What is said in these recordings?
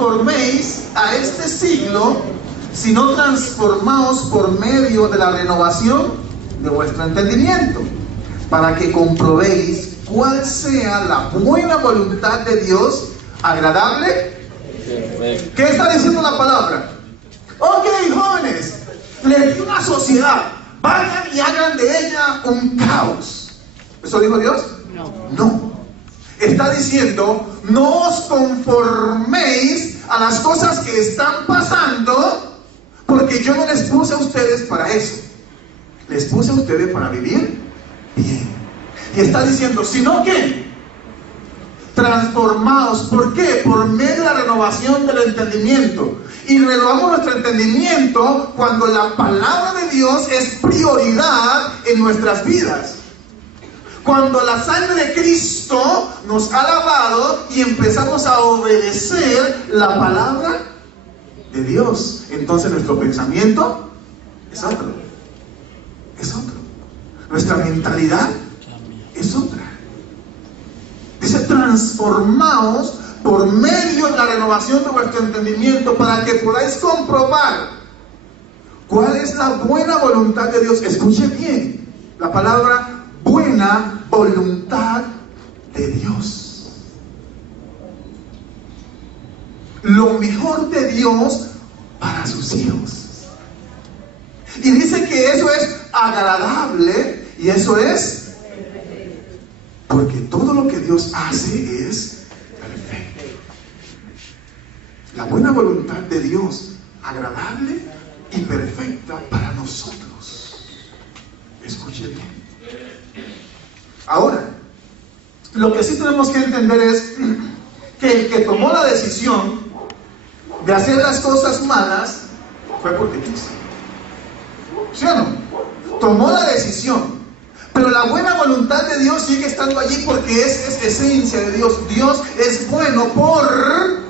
conforméis a este siglo, sino transformaos por medio de la renovación de vuestro entendimiento, para que comprobéis cuál sea la buena voluntad de Dios, agradable. Perfecto. ¿Qué está diciendo la palabra? Ok, jóvenes, les di una sociedad, vayan y hagan de ella un caos. ¿Eso dijo Dios? No. Está diciendo, no os conforméis a las cosas que están pasando, porque yo no les puse a ustedes para eso. Les puse a ustedes para vivir bien. Y está diciendo, sino que transformaos. ¿Por qué? Por medio de la renovación del entendimiento. Y renovamos nuestro entendimiento cuando la palabra de Dios es prioridad en nuestras vidas. Cuando la sangre de Cristo nos ha lavado y empezamos a obedecer la palabra de Dios, entonces nuestro pensamiento es otro. Es otro. Nuestra mentalidad es otra. Dice, transformaos por medio de la renovación de vuestro entendimiento, para que podáis comprobar cuál es la buena voluntad de Dios. Escuche bien la palabra buena voluntad de Dios. Lo mejor de Dios para sus hijos. Y dice que eso es agradable, y eso es porque todo lo que Dios hace es perfecto. La buena voluntad de Dios, agradable y perfecta para nosotros. Escuche bien. Ahora, lo que sí tenemos que entender es que el que tomó la decisión de hacer las cosas malas fue porque quiso. ¿Sí o no? Tomó la decisión. Pero la buena voluntad de Dios sigue estando allí, porque es esencia de Dios. Dios es bueno por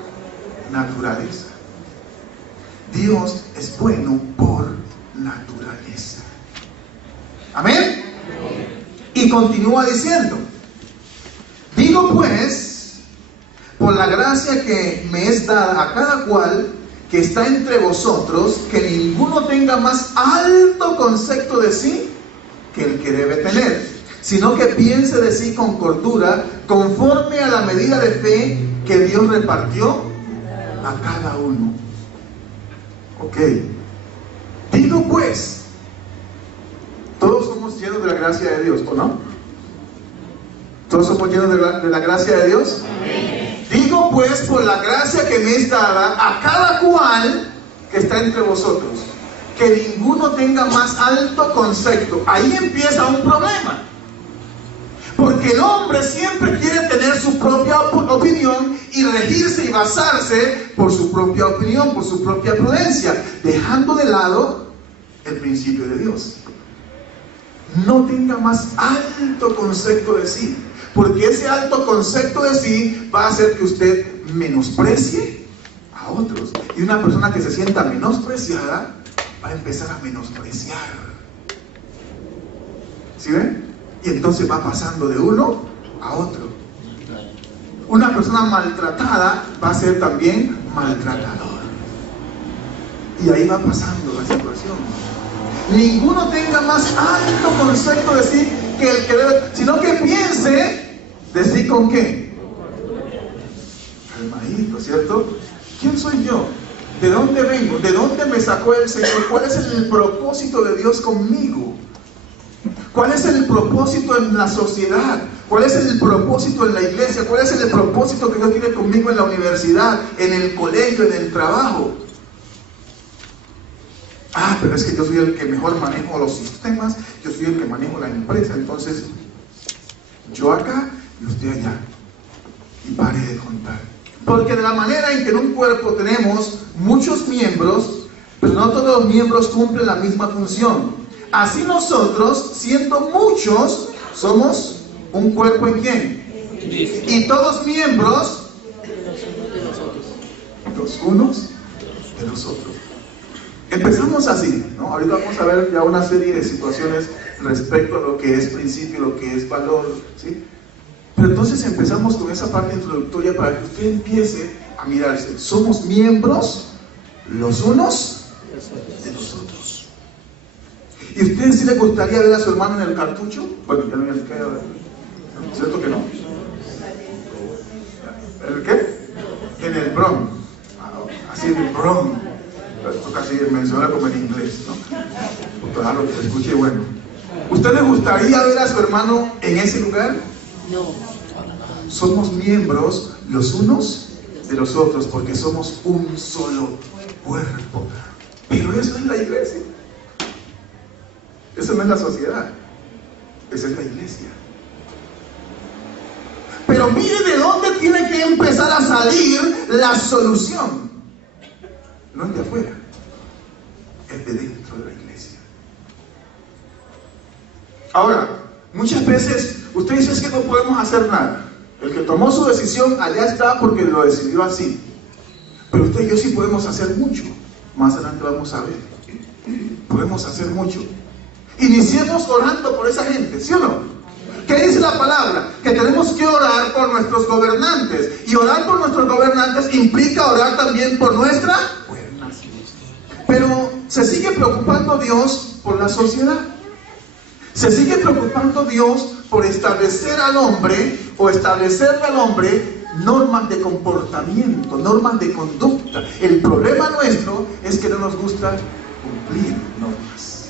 naturaleza. Dios es bueno por naturaleza. Amén. Y continúa diciendo, digo pues, por la gracia que me es dada a cada cual que está entre vosotros, que ninguno tenga más alto concepto de sí que el que debe tener, sino que piense de sí con cordura, conforme a la medida de fe que Dios repartió a cada uno. Ok. Digo pues, todos somos llenos de la gracia de Dios, ¿o no? ¿Todos somos llenos de la gracia de Dios? Amén. Digo pues, por la gracia que me es dada a cada cual que está entre vosotros, que ninguno tenga más alto concepto. Ahí empieza un problema, porque el hombre siempre quiere tener su propia opinión y regirse y basarse por su propia opinión, por su propia prudencia, dejando de lado el principio de Dios. No tenga más alto concepto de sí, porque ese alto concepto de sí va a hacer que usted menosprecie a otros, y una persona que se sienta menospreciada va a empezar a menospreciar. ¿Sí ven? Y entonces va pasando de uno a otro. Una persona maltratada va a ser también maltratador, y ahí va pasando la situación. Ninguno tenga más alto concepto de sí que el que debe, sino que piense de sí con qué. Calmadito, ¿cierto? ¿Quién soy yo? ¿De dónde vengo? ¿De dónde me sacó el Señor? ¿Cuál es el propósito de Dios conmigo? ¿Cuál es el propósito en la sociedad? ¿Cuál es el propósito en la iglesia? ¿Cuál es el propósito que Dios tiene conmigo en la universidad, en el colegio, en el trabajo? Ah, pero es que yo soy el que mejor manejo los sistemas, yo soy el que manejo la empresa, entonces yo acá y usted allá. Y pare de contar. Porque de la manera en que en un cuerpo tenemos muchos miembros, pero no todos los miembros cumplen la misma función. Así nosotros, siendo muchos, somos un cuerpo ¿en quién? Y todos miembros, los unos de los otros. Empezamos así, ¿no? Ahorita vamos a ver ya una serie de situaciones respecto a lo que es principio, lo que es valor, ¿sí? Pero entonces empezamos con esa parte introductoria para que usted empiece a mirarse. Somos miembros los unos de los otros. ¿Y a ustedes sí les gustaría ver a su hermano en el cartucho? Bueno, ya no me queda. ¿Cierto que no? ¿El qué? En el Bronx. Así en el Bronx. Casi menciona como en inglés, ¿no? Claro, que se escuche bueno. ¿Usted le gustaría ver a su hermano en ese lugar? No. Somos miembros los unos de los otros porque somos un solo cuerpo. Pero eso es la iglesia. Eso no es la sociedad. Esa es la iglesia. Pero mire de dónde tiene que empezar a salir la solución. No es de afuera, es de dentro de la iglesia. Ahora, muchas veces usted dice, es que no podemos hacer nada. El que tomó su decisión allá está porque lo decidió así. Pero usted y yo sí podemos hacer mucho. Más adelante vamos a ver. Podemos hacer mucho. Iniciemos orando por esa gente, ¿sí o no? ¿Qué dice la palabra? Que tenemos que orar por nuestros gobernantes. Y orar por nuestros gobernantes implica orar también por nuestra gobernación. Pero ¿se sigue preocupando Dios por la sociedad? ¿Se sigue preocupando Dios por establecer al hombre o establecerle al hombre normas de comportamiento, normas de conducta? El problema nuestro es que no nos gusta cumplir normas.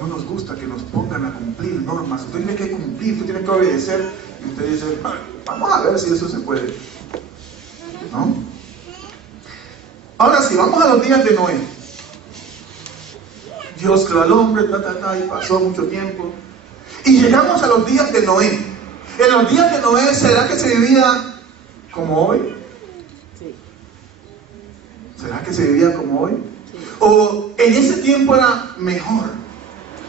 No nos gusta que nos pongan a cumplir normas. Usted tiene que cumplir, usted tiene que obedecer. Y usted dice, vamos a ver si eso se puede. ¿No? Ahora sí, vamos a los días de Noé. Dios creó al hombre, y pasó mucho tiempo. Y llegamos a los días de Noé. En los días de Noé, ¿será que se vivía como hoy? Sí. ¿Será que se vivía como hoy? Sí. ¿O en ese tiempo era mejor?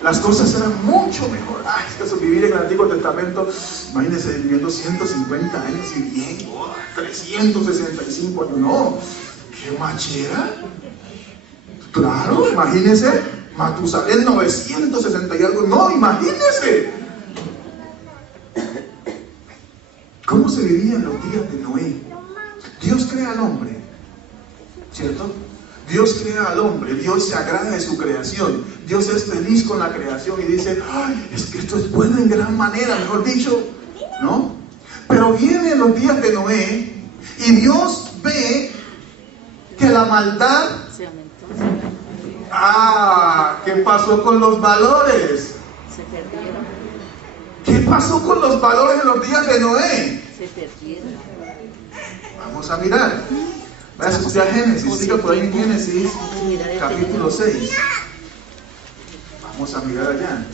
Las cosas eran mucho mejor. Ay, es que eso, vivir en el Antiguo Testamento, imagínense viviendo 150 años y bien, 365 años. No, qué machera. Claro, imagínense, Matusalén 960 y algo. No, imagínense. ¿Cómo se vivía en los días de Noé? Dios crea al hombre, ¿cierto? Dios crea al hombre, Dios se agrada de su creación, Dios es feliz con la creación y dice, ay, es que esto es bueno en gran manera, mejor dicho, ¿no? Pero vienen los días de Noé y Dios ve que la maldad, Se aumentó. ¿qué pasó con los valores? Se perdieron. ¿Qué pasó con los valores en los días de Noé? Se perdieron. Vamos a mirar. Vaya a estudiar Génesis, siga por ahí en Génesis, capítulo 6. Vamos a mirar allá.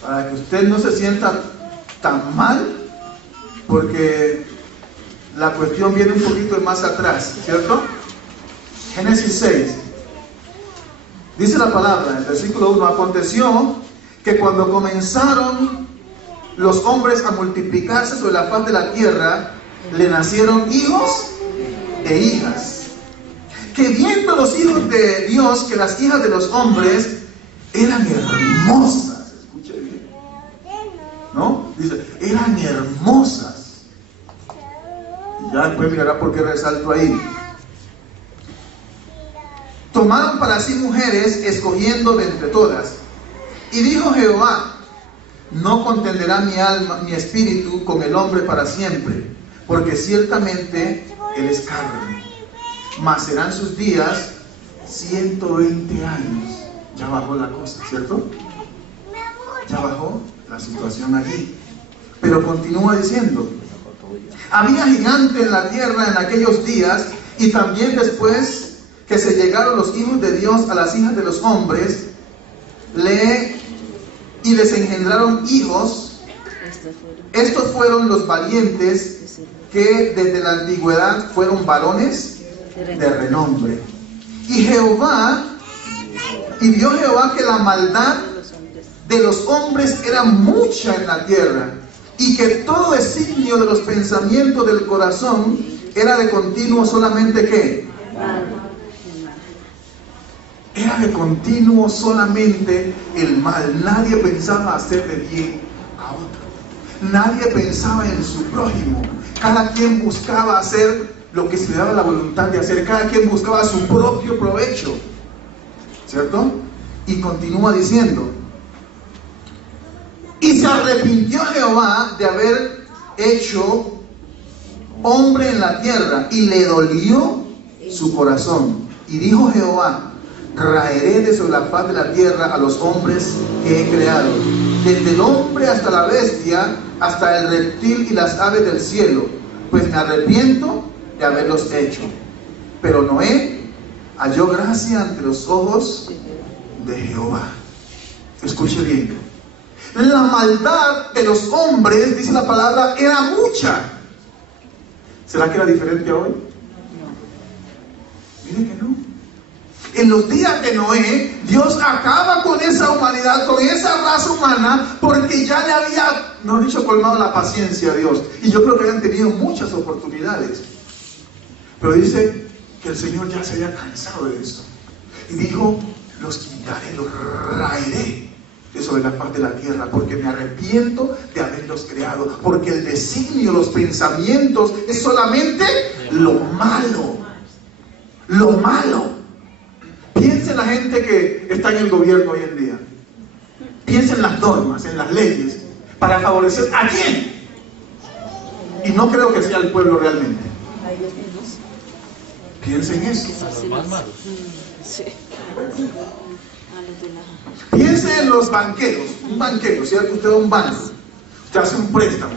Para que usted no se sienta tan mal, porque la cuestión viene un poquito más atrás, ¿cierto? Génesis 6. Dice la palabra, en el versículo 1, aconteció que cuando comenzaron los hombres a multiplicarse sobre la faz de la tierra, le nacieron hijos e hijas, que viendo los hijos de Dios que las hijas de los hombres eran hermosas, escuche bien, ¿no? Dice, eran hermosas. Y ya después mirará por qué resalto ahí. Tomaron para sí mujeres, escogiendo de entre todas. Y dijo Jehová, no contenderá mi alma, mi espíritu con el hombre para siempre, porque ciertamente él es carne, mas serán sus días 120 años. Ya bajó la cosa, ¿cierto? Ya bajó la situación allí. Pero continúa diciendo, había gigante en la tierra en aquellos días, y también después que se llegaron los hijos de Dios a las hijas de los hombres, y les engendraron hijos. Estos fueron los valientes que desde la antigüedad fueron varones de renombre. Y vio Jehová que la maldad de los hombres era mucha en la tierra, y que todo designio de los pensamientos del corazón era de continuo solamente ¿qué? Era de continuo solamente el mal. Nadie pensaba hacerle bien a otro. nadie pensaba en su prójimo. Cada quien buscaba hacer lo que se le daba la voluntad de hacer. Cada quien buscaba su propio provecho, ¿cierto? Y continúa diciendo: y se arrepintió Jehová de haber hecho hombre en la tierra, y le dolió su corazón. Y dijo Jehová: raeré de sobre la faz de la tierra a los hombres que he creado, desde el hombre hasta la bestia, hasta el reptil y las aves del cielo, pues me arrepiento de haberlos hecho. Pero Noé halló gracia ante los ojos de Jehová. Escuche bien. La maldad de los hombres, dice la palabra, era mucha. ¿Será que era diferente hoy? Mire que no. En los días de Noé, Dios acaba con esa humanidad, con esa raza humana, porque ya le había, no he dicho, colmado la paciencia a Dios. Y yo creo que habían tenido muchas oportunidades. Pero dice que el Señor ya se había cansado de esto. Y dijo: los quitaré, los raeré de sobre la faz de la tierra, porque me arrepiento de haberlos creado. Porque el designio, los pensamientos, es solamente lo malo. Lo malo. Piensa en la gente que está en el gobierno hoy en día. Piensa en las normas, en las leyes, para favorecer ¿a quién? Y no creo que sea el pueblo realmente. A ellos mismos. Piensa en eso. Sí. Piense en los banqueros. Un banquero, ¿cierto? Usted va a un banco, usted hace un préstamo.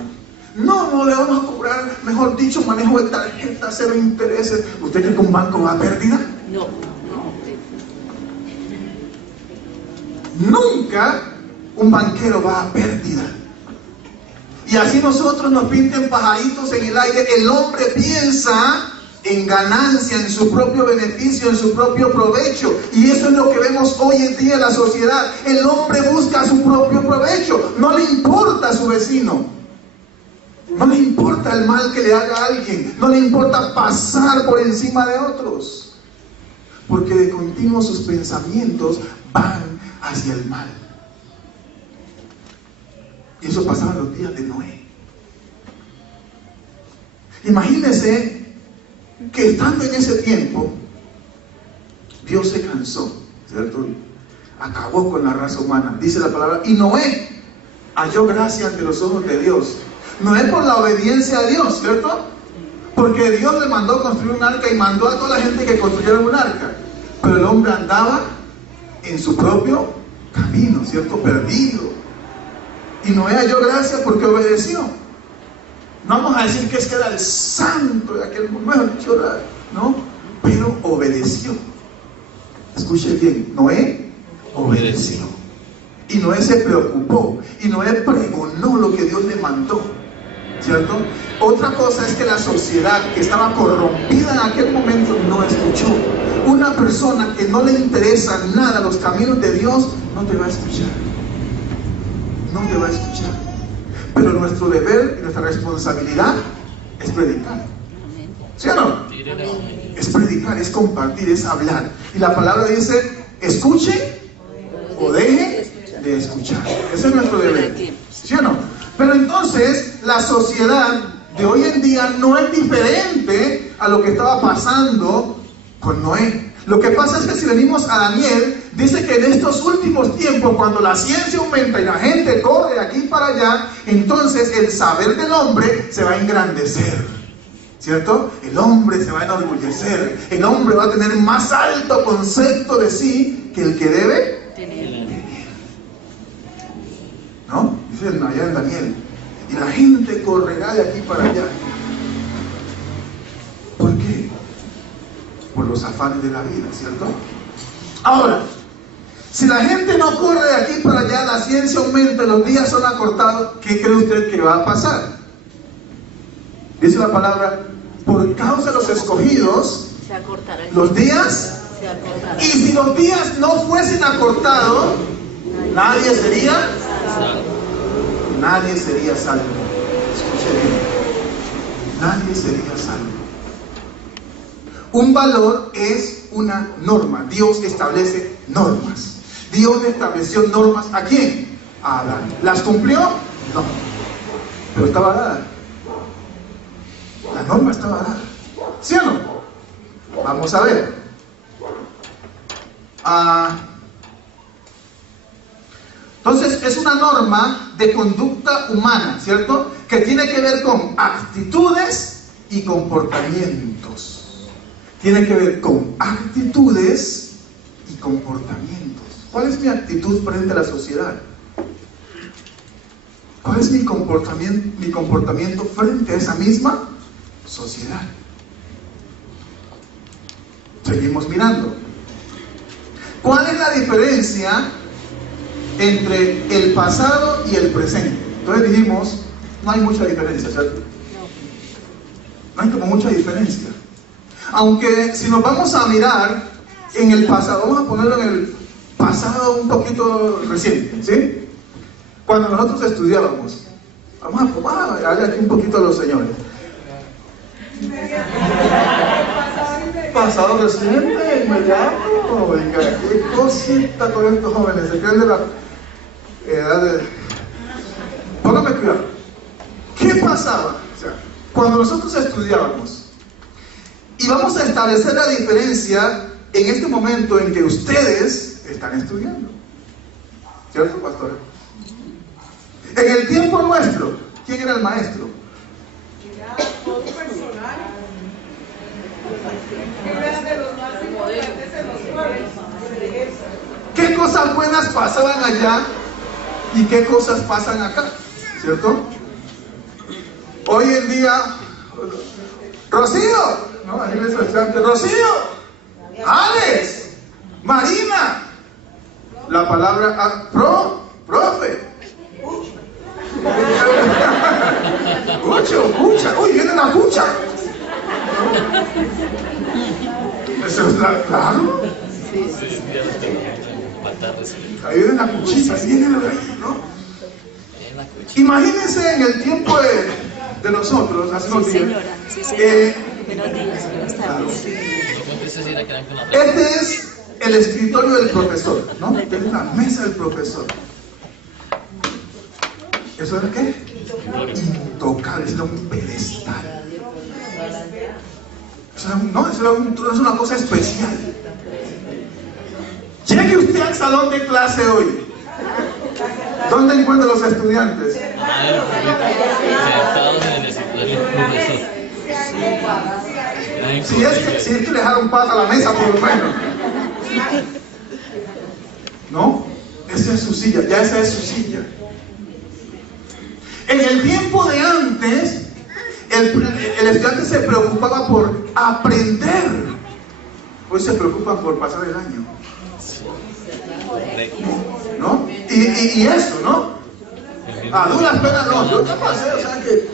No le vamos a cobrar, mejor dicho, manejo de tarjeta, 0 intereses. ¿Usted cree que un banco va a pérdida? No. Nunca un banquero va a pérdida. Y así nosotros nos pinten pajaritos en el aire. El hombre piensa en ganancia, en su propio beneficio, en su propio provecho. Y eso es lo que vemos hoy en día en la sociedad. El hombre busca su propio provecho. No le importa a su vecino. No le importa el mal que le haga a alguien. No le importa pasar por encima de otros. Porque de continuo sus pensamientos van hacia el mal. Y eso pasaba en los días de Noé. Imagínense que estando en ese tiempo, Dios se cansó, ¿cierto? Acabó con la raza humana. Dice la palabra: y Noé halló gracia ante los ojos de Dios. Noé por la obediencia a Dios, ¿cierto? Porque Dios le mandó construir un arca y mandó a toda la gente que construyera un arca. Pero el hombre andaba en su propio camino, ¿cierto? Perdido. Y Noé halló gracia porque obedeció. No vamos a decir que es que era el santo de aquel mundo, no, pero obedeció. Escuche bien, Noé obedeció. Y Noé se preocupó. Y Noé pregonó lo que Dios le mandó, ¿cierto? Otra cosa es que la sociedad que estaba corrompida en aquel momento no escuchó. Una persona que no le interesa nada los caminos de Dios no te va a escuchar. No te va a escuchar. Pero nuestro deber y nuestra responsabilidad es predicar. ¿Sí o no? Es predicar, es compartir, es hablar. Y la palabra dice: escuche o deje de escuchar. Ese es nuestro deber. ¿Sí o no? Pero entonces la sociedad de hoy en día no es diferente a lo que estaba pasando con Noé. Lo que pasa es que si venimos a Daniel, dice que en estos últimos tiempos, cuando la ciencia aumenta y la gente corre de aquí para allá, entonces el saber del hombre se va a engrandecer, ¿cierto? El hombre se va a enorgullecer. El hombre va a tener más alto concepto de sí que el que debe tener. ¿No? Dice allá en Daniel. Y la gente correrá de aquí para allá. ¿Por qué? Por los afanes de la vida, ¿cierto? Ahora, si la gente no corre de aquí para allá, la ciencia aumenta, los días son acortados, ¿qué cree usted que va a pasar? Dice la palabra: por causa de los escogidos, los días, y si los días no fuesen acortados, nadie sería salvo. Escuche bien, nadie sería salvo. Un valor es una norma. Dios establece normas. Dios estableció normas ¿a quién? A Adán. ¿Las cumplió? No. pero estaba dada. La norma estaba dada. ¿Sí o no? Vamos a ver. Entonces es una norma de conducta humana, ¿cierto? Que tiene que ver con actitudes y comportamientos. Tiene que ver con actitudes y comportamientos. ¿Cuál es mi actitud frente a la sociedad? ¿Cuál es mi comportamiento frente a esa misma sociedad? Seguimos mirando. ¿Cuál es la diferencia entre el pasado y el presente? Entonces dijimos, no hay mucha diferencia, ¿cierto? No hay como mucha diferencia. Aunque si nos vamos a mirar en el pasado, vamos a ponerlo en el pasado un poquito reciente, ¿sí? Cuando nosotros estudiábamos, vamos a darle aquí un poquito a los señores. Pasado reciente, inmediato, oiga, qué cosita con estos jóvenes, se creen de la edad de... Póngame cuidado. ¿Qué pasaba? O sea, cuando nosotros estudiábamos, y vamos a establecer la diferencia en este momento en que ustedes están estudiando, ¿cierto, pastor? En el tiempo nuestro, ¿quién era el maestro? Era todo personal. Era de los más importantes en los pueblos. ¿Qué cosas buenas pasaban allá y qué cosas pasan acá? ¿Cierto? Hoy en día, Rocío, ¿no? Ahí les estudiante, Rocío, Alex, Marina, la palabra profe. Cucha, uy, viene la cucha. ¿Eso es claro? Ahí viene la cuchita, ahí viene la ahí, ¿no? Imagínense en el tiempo de nosotros, hace unos días. Sí, señora. Buenos días, buenas tardes. Este es el escritorio del profesor, ¿no? Esta es la mesa del profesor. ¿Eso era qué? Intocable, eso era un pedestal. Eso es una cosa especial. Llegue usted al salón de clase hoy. ¿Dónde encuentra los estudiantes? Si es que le dejaron paz a la mesa, por lo menos. ¿No? Esa es su silla, ya esa es su silla. En el tiempo de antes, el estudiante se preocupaba por aprender. Hoy se preocupa por pasar el año. ¿No? Y eso, ¿no? A duras penas no, yo ya pasé, o sea que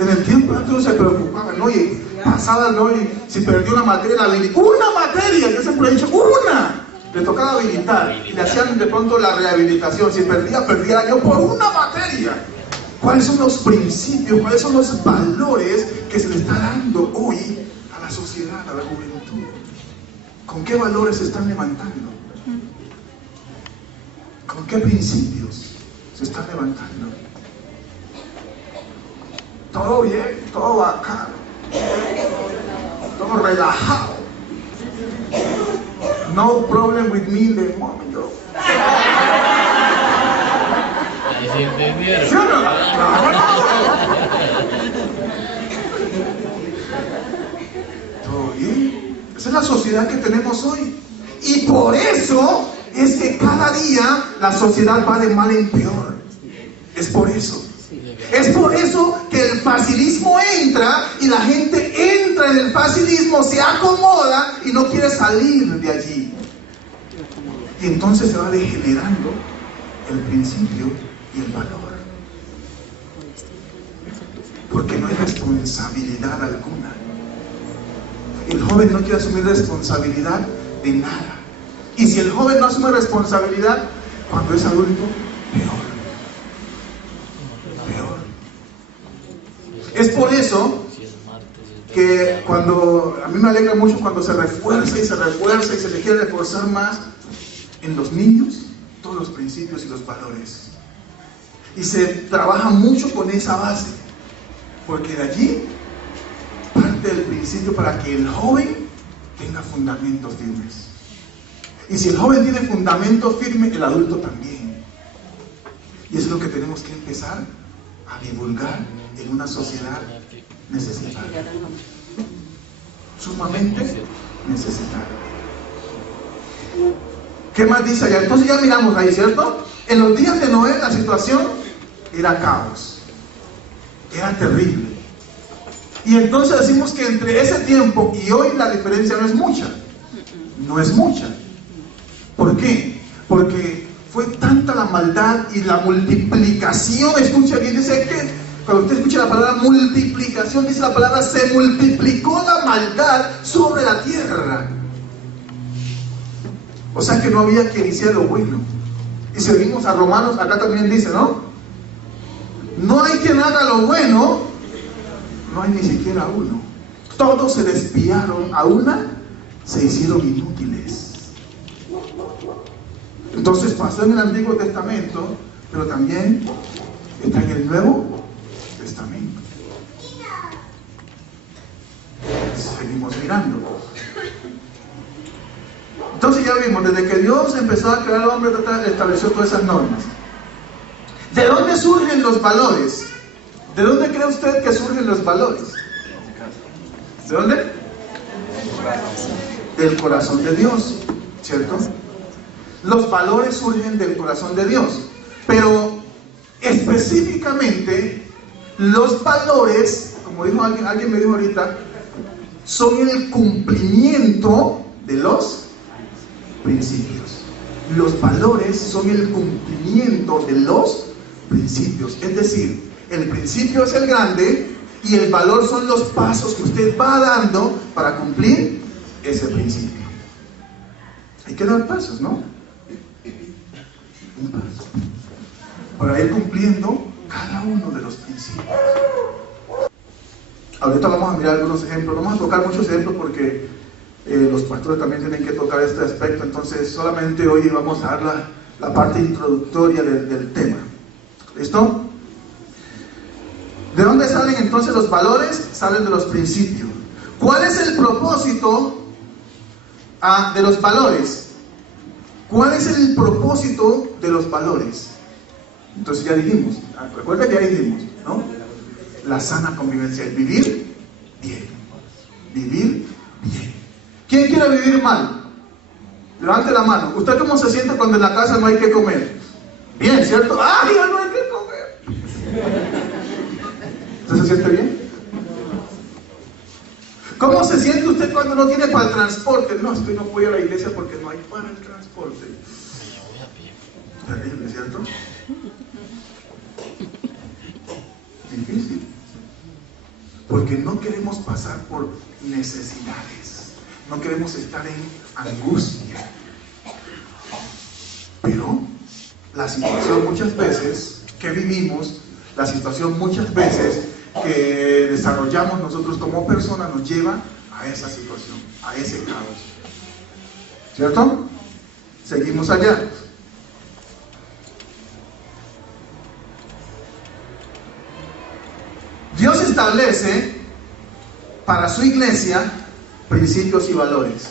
en el tiempo antes uno se preocupaba, ¿no? Y pasaba, ¿no? Y si perdió una materia, la habilitaba. Una materia, yo siempre he dicho, una. Le tocaba habilitar y le hacían de pronto la rehabilitación. Si perdía el año por una materia. ¿Cuáles son los principios, cuáles son los valores que se le está dando hoy a la sociedad, a la juventud? ¿Con qué valores se están levantando? ¿Con qué principios se están levantando? Todo bien, todo bacano, todo relajado. No problem with me in the moment, yo. ¿Sí o no? Todo bien. Esa es la sociedad que tenemos hoy. Y por eso es que cada día la sociedad va de mal en peor. Es por eso. Es por eso que el facilismo entra y la gente entra en el facilismo, se acomoda y no quiere salir de allí. Y entonces se va degenerando el principio y el valor. Porque no hay responsabilidad alguna. El joven no quiere asumir responsabilidad de nada. Y si el joven no asume responsabilidad, cuando es adulto, peor. Es por eso que a mí me alegra mucho cuando se refuerza y se le quiere reforzar más en los niños todos los principios y los valores. Y se trabaja mucho con esa base, porque de allí parte el principio para que el joven tenga fundamentos firmes. Y si el joven tiene fundamentos firmes, el adulto también. Y eso es lo que tenemos que empezar a divulgar en una sociedad necesitada, sumamente necesitada. ¿Qué más dice allá? Entonces ya miramos ahí, ¿cierto? En los días de Noé la situación era caos, era terrible. Y entonces decimos que entre ese tiempo y hoy la diferencia no es mucha. No es mucha. ¿Por qué? Porque fue tanta la maldad y la multiplicación. Escucha bien, dice que cuando usted escucha la palabra multiplicación, dice la palabra se multiplicó la maldad sobre la tierra. O sea que no había que iniciar lo bueno. Y si venimos a Romanos, acá también dice, ¿no? No hay quien haga lo bueno, no hay ni siquiera uno. Todos se desviaron, a una se hicieron inútiles. Entonces pasó en el Antiguo Testamento, pero también está en el Nuevo Testamento. Seguimos mirando. Entonces ya vimos, desde que Dios empezó a crear al hombre, estableció todas esas normas. ¿De dónde surgen los valores? ¿De dónde cree usted que surgen los valores? ¿De dónde? Del corazón de Dios, ¿cierto? Los valores surgen del corazón de Dios, pero específicamente los valores, como dijo alguien me dijo ahorita, son el cumplimiento de los principios. Los valores son el cumplimiento de los principios. Es decir, el principio es el grande y el valor son los pasos que usted va dando para cumplir ese principio. Hay que dar pasos, ¿no? Un paso para ir cumpliendo cada uno de los principios. Ahorita vamos a mirar algunos ejemplos. Vamos a tocar muchos ejemplos porque los pastores también tienen que tocar este aspecto. Entonces solamente hoy vamos a dar la parte introductoria del tema. ¿Listo? ¿De dónde salen entonces los valores? Salen de los principios. ¿Cuál es el propósito de los valores? ¿Cuál es el propósito de los valores? Entonces ya dijimos, recuerda que ya dijimos, ¿no? La sana convivencia, el vivir bien. Vivir bien. ¿Quién quiere vivir mal? Levante la mano. ¿Usted cómo se siente cuando en la casa no hay que comer? Bien, ¿cierto? ¡Ah, ya no hay que comer! ¿Usted se siente bien? ¿Cómo se siente usted cuando no tiene para el transporte? No, es que no voy a la iglesia porque no hay para el transporte. Terrible, ¿cierto? Difícil. Porque no queremos pasar por necesidades. No queremos estar en angustia. Pero la situación muchas veces que vivimos, la situación muchas veces que desarrollamos nosotros como personas nos lleva a esa situación, a ese caos. ¿Cierto? Seguimos allá. Dios establece para su iglesia principios y valores.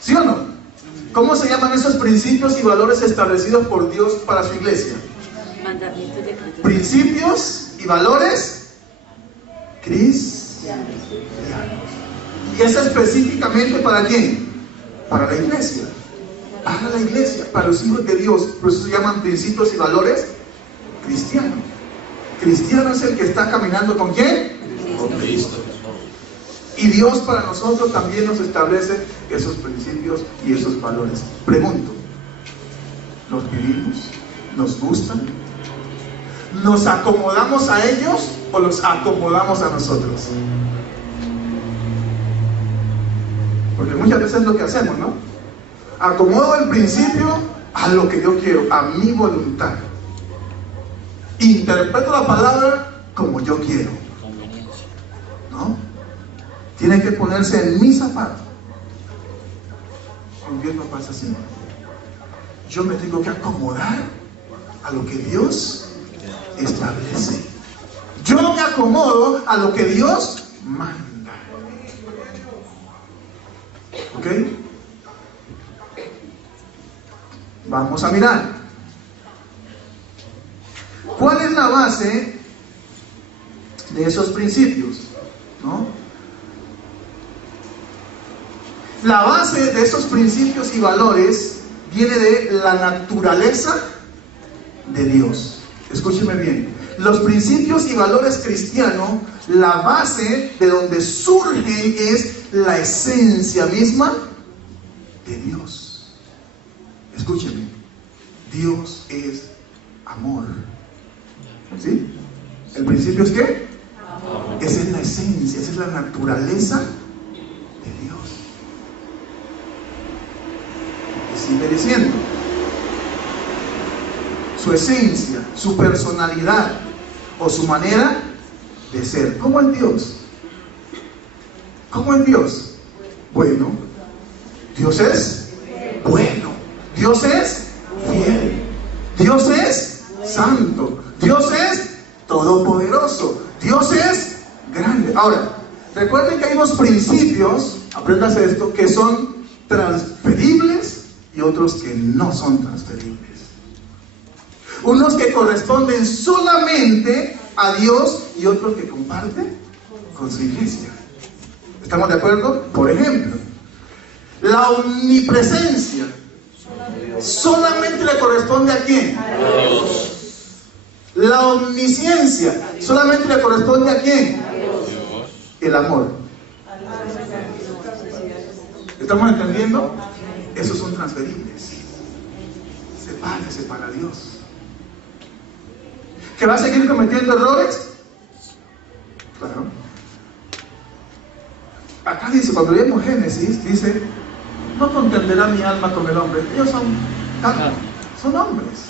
¿Sí o no? ¿Cómo se llaman esos principios y valores establecidos por Dios para su iglesia? Principios y valores cristianos. ¿Y eso específicamente para quién? Para la iglesia. Para la iglesia, para los hijos de Dios. Por eso se llaman principios y valores cristianos. Cristiano es el que está caminando ¿con quién? Con Cristo. Y Dios para nosotros también nos establece esos principios y esos valores. Pregunto, ¿los vivimos? ¿Nos gustan? ¿Nos acomodamos a ellos o los acomodamos a nosotros? Porque muchas veces es lo que hacemos, ¿no? Acomodo el principio a lo que yo quiero, a mi voluntad. Interpreto la palabra como yo quiero, ¿no? Tiene que ponerse en mi zapato. Con Dios no pasa así. Yo me tengo que acomodar a lo que Dios establece. Yo me acomodo a lo que Dios manda. ¿Ok? Vamos a mirar. ¿Cuál es la base de esos principios? ¿No? La base de esos principios y valores viene de la naturaleza de Dios. Escúcheme bien. Los principios y valores cristianos, la base de donde surgen es la esencia misma de Dios. Escúcheme. Dios es amor. ¿Sí? ¿El principio es qué? Amor. Esa es la esencia, esa es la naturaleza de Dios. Y sigue diciendo, su esencia, su personalidad o su manera de ser. ¿Cómo es Dios? ¿Cómo es Dios? Bueno, Dios es bueno, Dios es fiel, Dios es santo, Dios es todopoderoso, Dios es grande. Ahora, recuerden que hay unos principios, apréndase esto, que son transferibles y otros que no son transferibles. Unos que corresponden solamente a Dios y otros que comparten con su iglesia. ¿Estamos de acuerdo? Por ejemplo, la omnipresencia solamente le corresponde ¿a quién? A Dios. La omnisciencia solamente le corresponde ¿a quién? A Dios. El amor. ¿Estamos entendiendo? Esos son transferibles. Sepárese para Dios. ¿Que va a seguir cometiendo errores? Claro. Acá dice, cuando leemos Génesis, dice, no contenderá mi alma con el hombre. Ellos son hombres.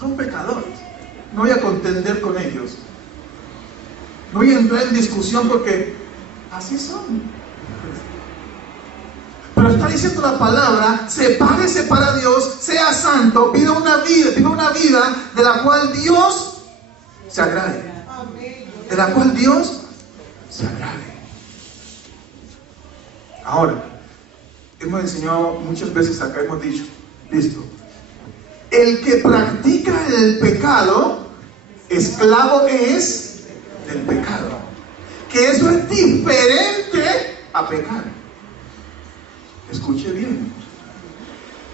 Son pecadores. No voy a contender con ellos. No voy a entrar en discusión porque así son. Pero está diciendo la palabra, sepárese para Dios, sea santo, viva una vida de la cual Dios se agrade. De la cual Dios se agrade. Ahora, hemos enseñado muchas veces acá, hemos dicho, listo. El que practica el pecado, esclavo es del pecado. Que eso es diferente a pecar. Escuche bien.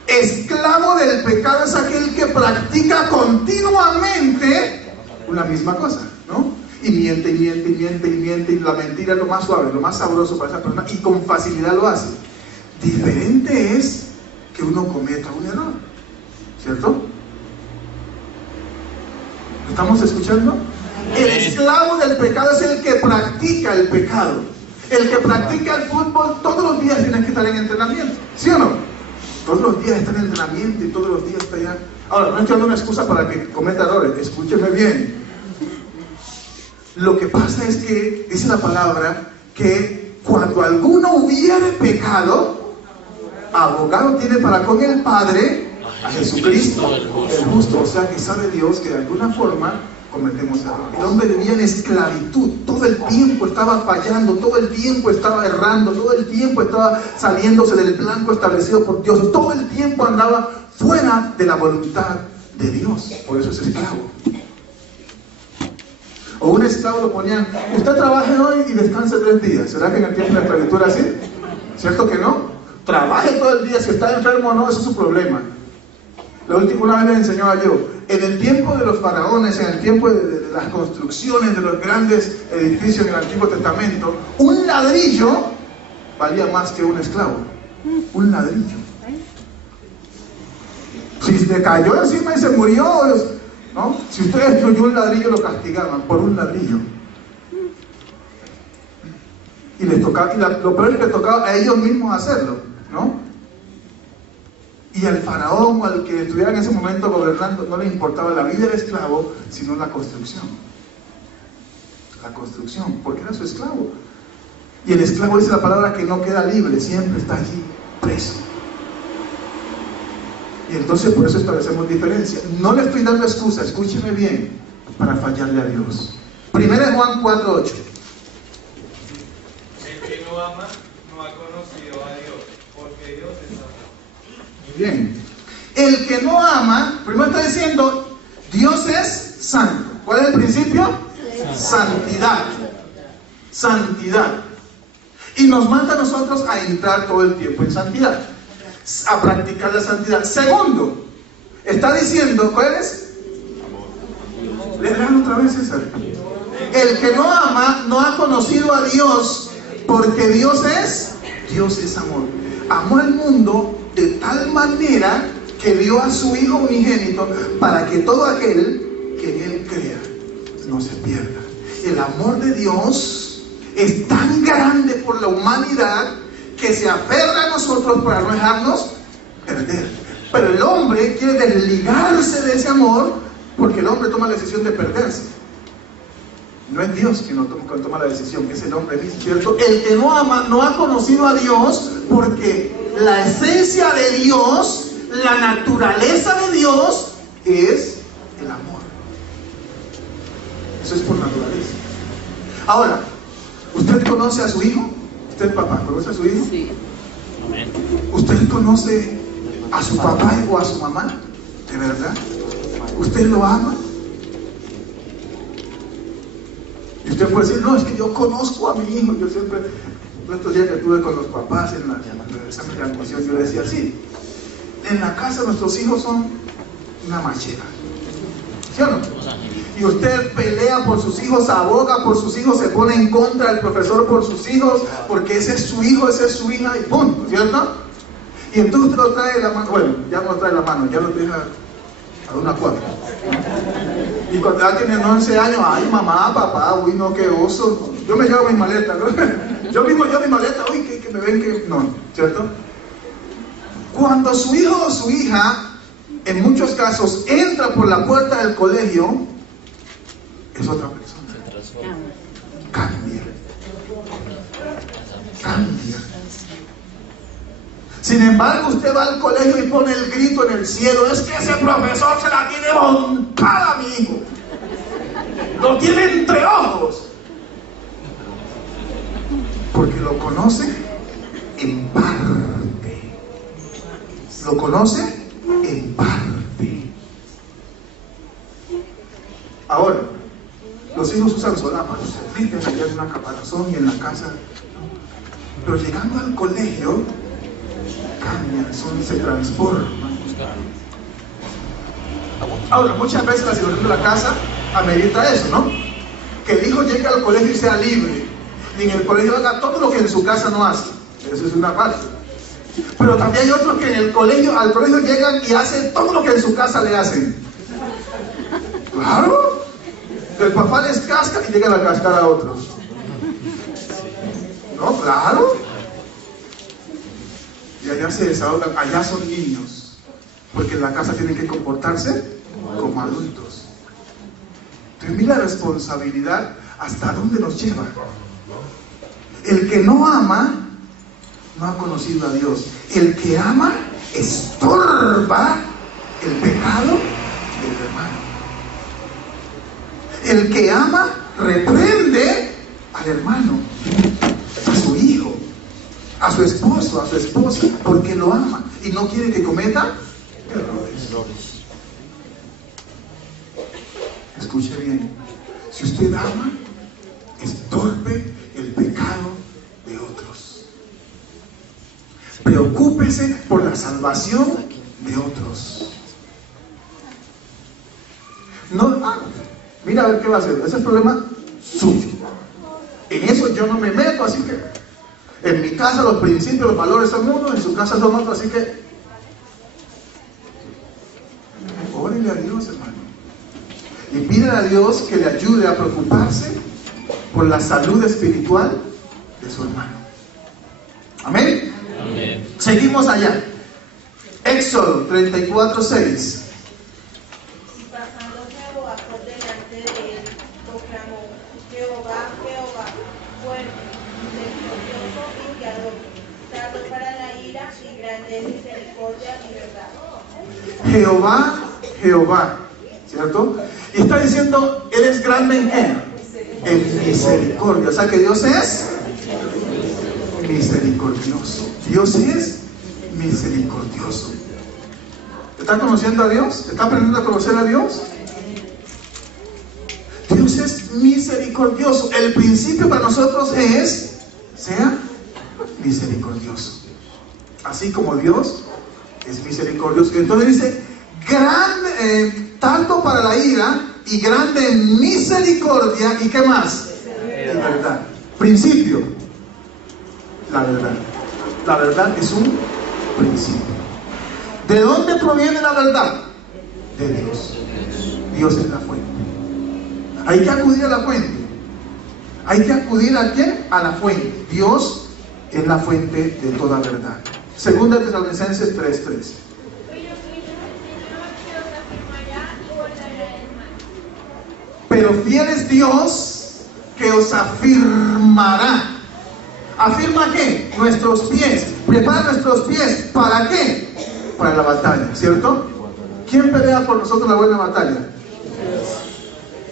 Esclavo del pecado es aquel que practica continuamente una misma cosa, ¿no? Y miente, y miente, y miente, y miente, y la mentira es lo más suave, lo más sabroso para esa persona, y con facilidad lo hace. Diferente es que uno cometa un error, ¿cierto? ¿Lo estamos escuchando? El esclavo del pecado es el que practica el pecado. El que practica el fútbol todos los días tiene que estar en entrenamiento, ¿sí o no? Todos los días está en entrenamiento y todos los días está allá. Ahora, no estoy dando una excusa para que cometa errores, escúcheme bien. Lo que pasa es que, dice la palabra, que cuando alguno hubiere pecado, abogado tiene para con el Padre a Jesucristo, el justo. O sea que sabe Dios que de alguna forma cometemos error. El hombre vivía en esclavitud, todo el tiempo estaba fallando, todo el tiempo estaba errando, todo el tiempo estaba saliéndose del blanco establecido por Dios, todo el tiempo andaba fuera de la voluntad de Dios. Por eso es esclavo. O un esclavo lo ponían, usted trabaje hoy y descanse 3 días. ¿Será que en el tiempo de la esclavitud era así? ¿Cierto que no? Trabaje todo el día, si está enfermo o no, eso es su problema. La última una vez le enseñaba yo, en el tiempo de los faraones, en el tiempo de las construcciones de los grandes edificios en el Antiguo Testamento, un ladrillo valía más que un esclavo. Un ladrillo. Si le cayó encima y se murió, ¿no? Si usted destruyó un ladrillo, lo castigaban por un ladrillo. Y les tocaba, lo peor es que les tocaba a ellos mismos hacerlo, ¿no? Y al faraón o al que estuviera en ese momento gobernando no le importaba la vida del esclavo, sino la construcción. La construcción, porque era su esclavo. Y el esclavo, dice la palabra, que no queda libre, siempre está allí preso. Y Y entonces por eso establecemos diferencia. No le estoy dando excusa, escúcheme bien, para fallarle a Dios. Primera de Juan 4:8. El que no ama no ha conocido a Dios, porque Dios es amor. Muy bien. El que no ama, primero está diciendo, Dios es santo. ¿Cuál es el principio? Santidad. Santidad. Y nos manda a nosotros a entrar todo el tiempo en santidad, a practicar la santidad. Segundo, está diciendo, ¿cuál es? Léelo otra vez, César. El que no ama no ha conocido a Dios, porque Dios es amor. Amó al mundo de tal manera que dio a su Hijo unigénito para que todo aquel que en Él crea no se pierda. El amor de Dios es tan grande por la humanidad que se aferra a nosotros para no dejarnos perder. Pero el hombre quiere desligarse de ese amor porque el hombre toma la decisión de perderse. No es Dios quien toma la decisión, es el hombre mismo, ¿cierto? El que no ama no ha conocido a Dios, porque la esencia de Dios, la naturaleza de Dios es el amor. Eso es por naturaleza. Ahora, ¿usted conoce a su hijo? ¿Usted, papá, conoce a su hijo? Sí. ¿Usted conoce a su papá o a su mamá? ¿De verdad? ¿Usted lo ama? Y usted puede decir, no, es que yo conozco a mi hijo. Yo siempre, estos días que estuve con los papás en el examen de admisión, yo decía, sí, en la casa nuestros hijos son una machera. ¿Sí o no? Y usted pelea por sus hijos, aboga por sus hijos, se pone en contra del profesor por sus hijos, porque ese es su hijo, esa es su hija, y punto, ¿cierto? Y entonces usted lo trae la mano, bueno, ya no lo trae la mano, ya lo deja a una cuadra. Y cuando ya tienen 11 años, ay, mamá, papá, uy, no, qué oso. Yo me llevo mi maleta, ¿no? Yo mismo llevo mi maleta, uy, que me ven que... No, ¿cierto? Cuando su hijo o su hija, en muchos casos, entra por la puerta del colegio, es otra persona. Cambia. Cambia. Sin embargo, usted va al colegio y pone el grito en el cielo, es que ese profesor se la tiene montada, mi hijo. Lo tiene entre ojos. Porque lo conoce en parte. Lo conoce en parte. Ahora, los hijos usan solapas, se meten allá en una caparazón y en la casa. Pero llegando al colegio, cambian, se transforman. Ahora, muchas veces la situación de la casa amerita eso, ¿no? Que el hijo llegue al colegio y sea libre, y en el colegio haga todo lo que en su casa no hace. Eso es una parte. Pero también hay otros que en el colegio, al colegio llegan y hacen todo lo que en su casa le hacen. Claro. El papá les casca y llegan a cascar a otros. No, claro. Y allá se desahogan, allá son niños, porque en la casa tienen que comportarse como adultos. Entonces mira la responsabilidad hasta dónde nos lleva. El que no ama no ha conocido a Dios. El que ama estorba el pecado del hermano. El que ama reprende al hermano, a su hijo, a su esposo, a su esposa, porque lo ama y no quiere que cometa errores. Escuche bien, si usted ama, estorbe el pecado de otros. Preocúpese por la salvación de otros. No, mira a ver qué va a hacer, ese es el problema suyo. En eso yo no me meto, así que en mi casa los principios, los valores son unos, en su casa son otros, así que órele a Dios, hermano, y pídele a Dios que le ayude a preocuparse por la salud espiritual de su hermano. Amén. Amén. Seguimos allá. Éxodo 34:6. Tardo para la ira y grande misericordia y verdad. Jehová, Jehová, ¿cierto? Y está diciendo, Él es grande ¿en qué? En misericordia. O sea que Dios es misericordioso. Dios es misericordioso. ¿Está conociendo a Dios? ¿Está aprendiendo a conocer a Dios? Dios es misericordioso. El principio para nosotros es, sea misericordioso. Así como Dios es misericordioso. Entonces dice, grande, tanto para la ira y grande en misericordia. ¿Y qué más? Y verdad. Principio. La verdad. La verdad es un principio. ¿De dónde proviene la verdad? De Dios. Dios es la fuente. Hay que acudir a la fuente. Hay que acudir ¿a quién? A la fuente. Dios es la fuente de toda verdad. Segunda de Tesalonicenses 3:3. Pero fiel es Dios que os afirmará. ¿Afirma qué? Nuestros pies. Prepara nuestros pies. ¿Para qué? Para la batalla, ¿cierto? ¿Quién pelea por nosotros la buena batalla?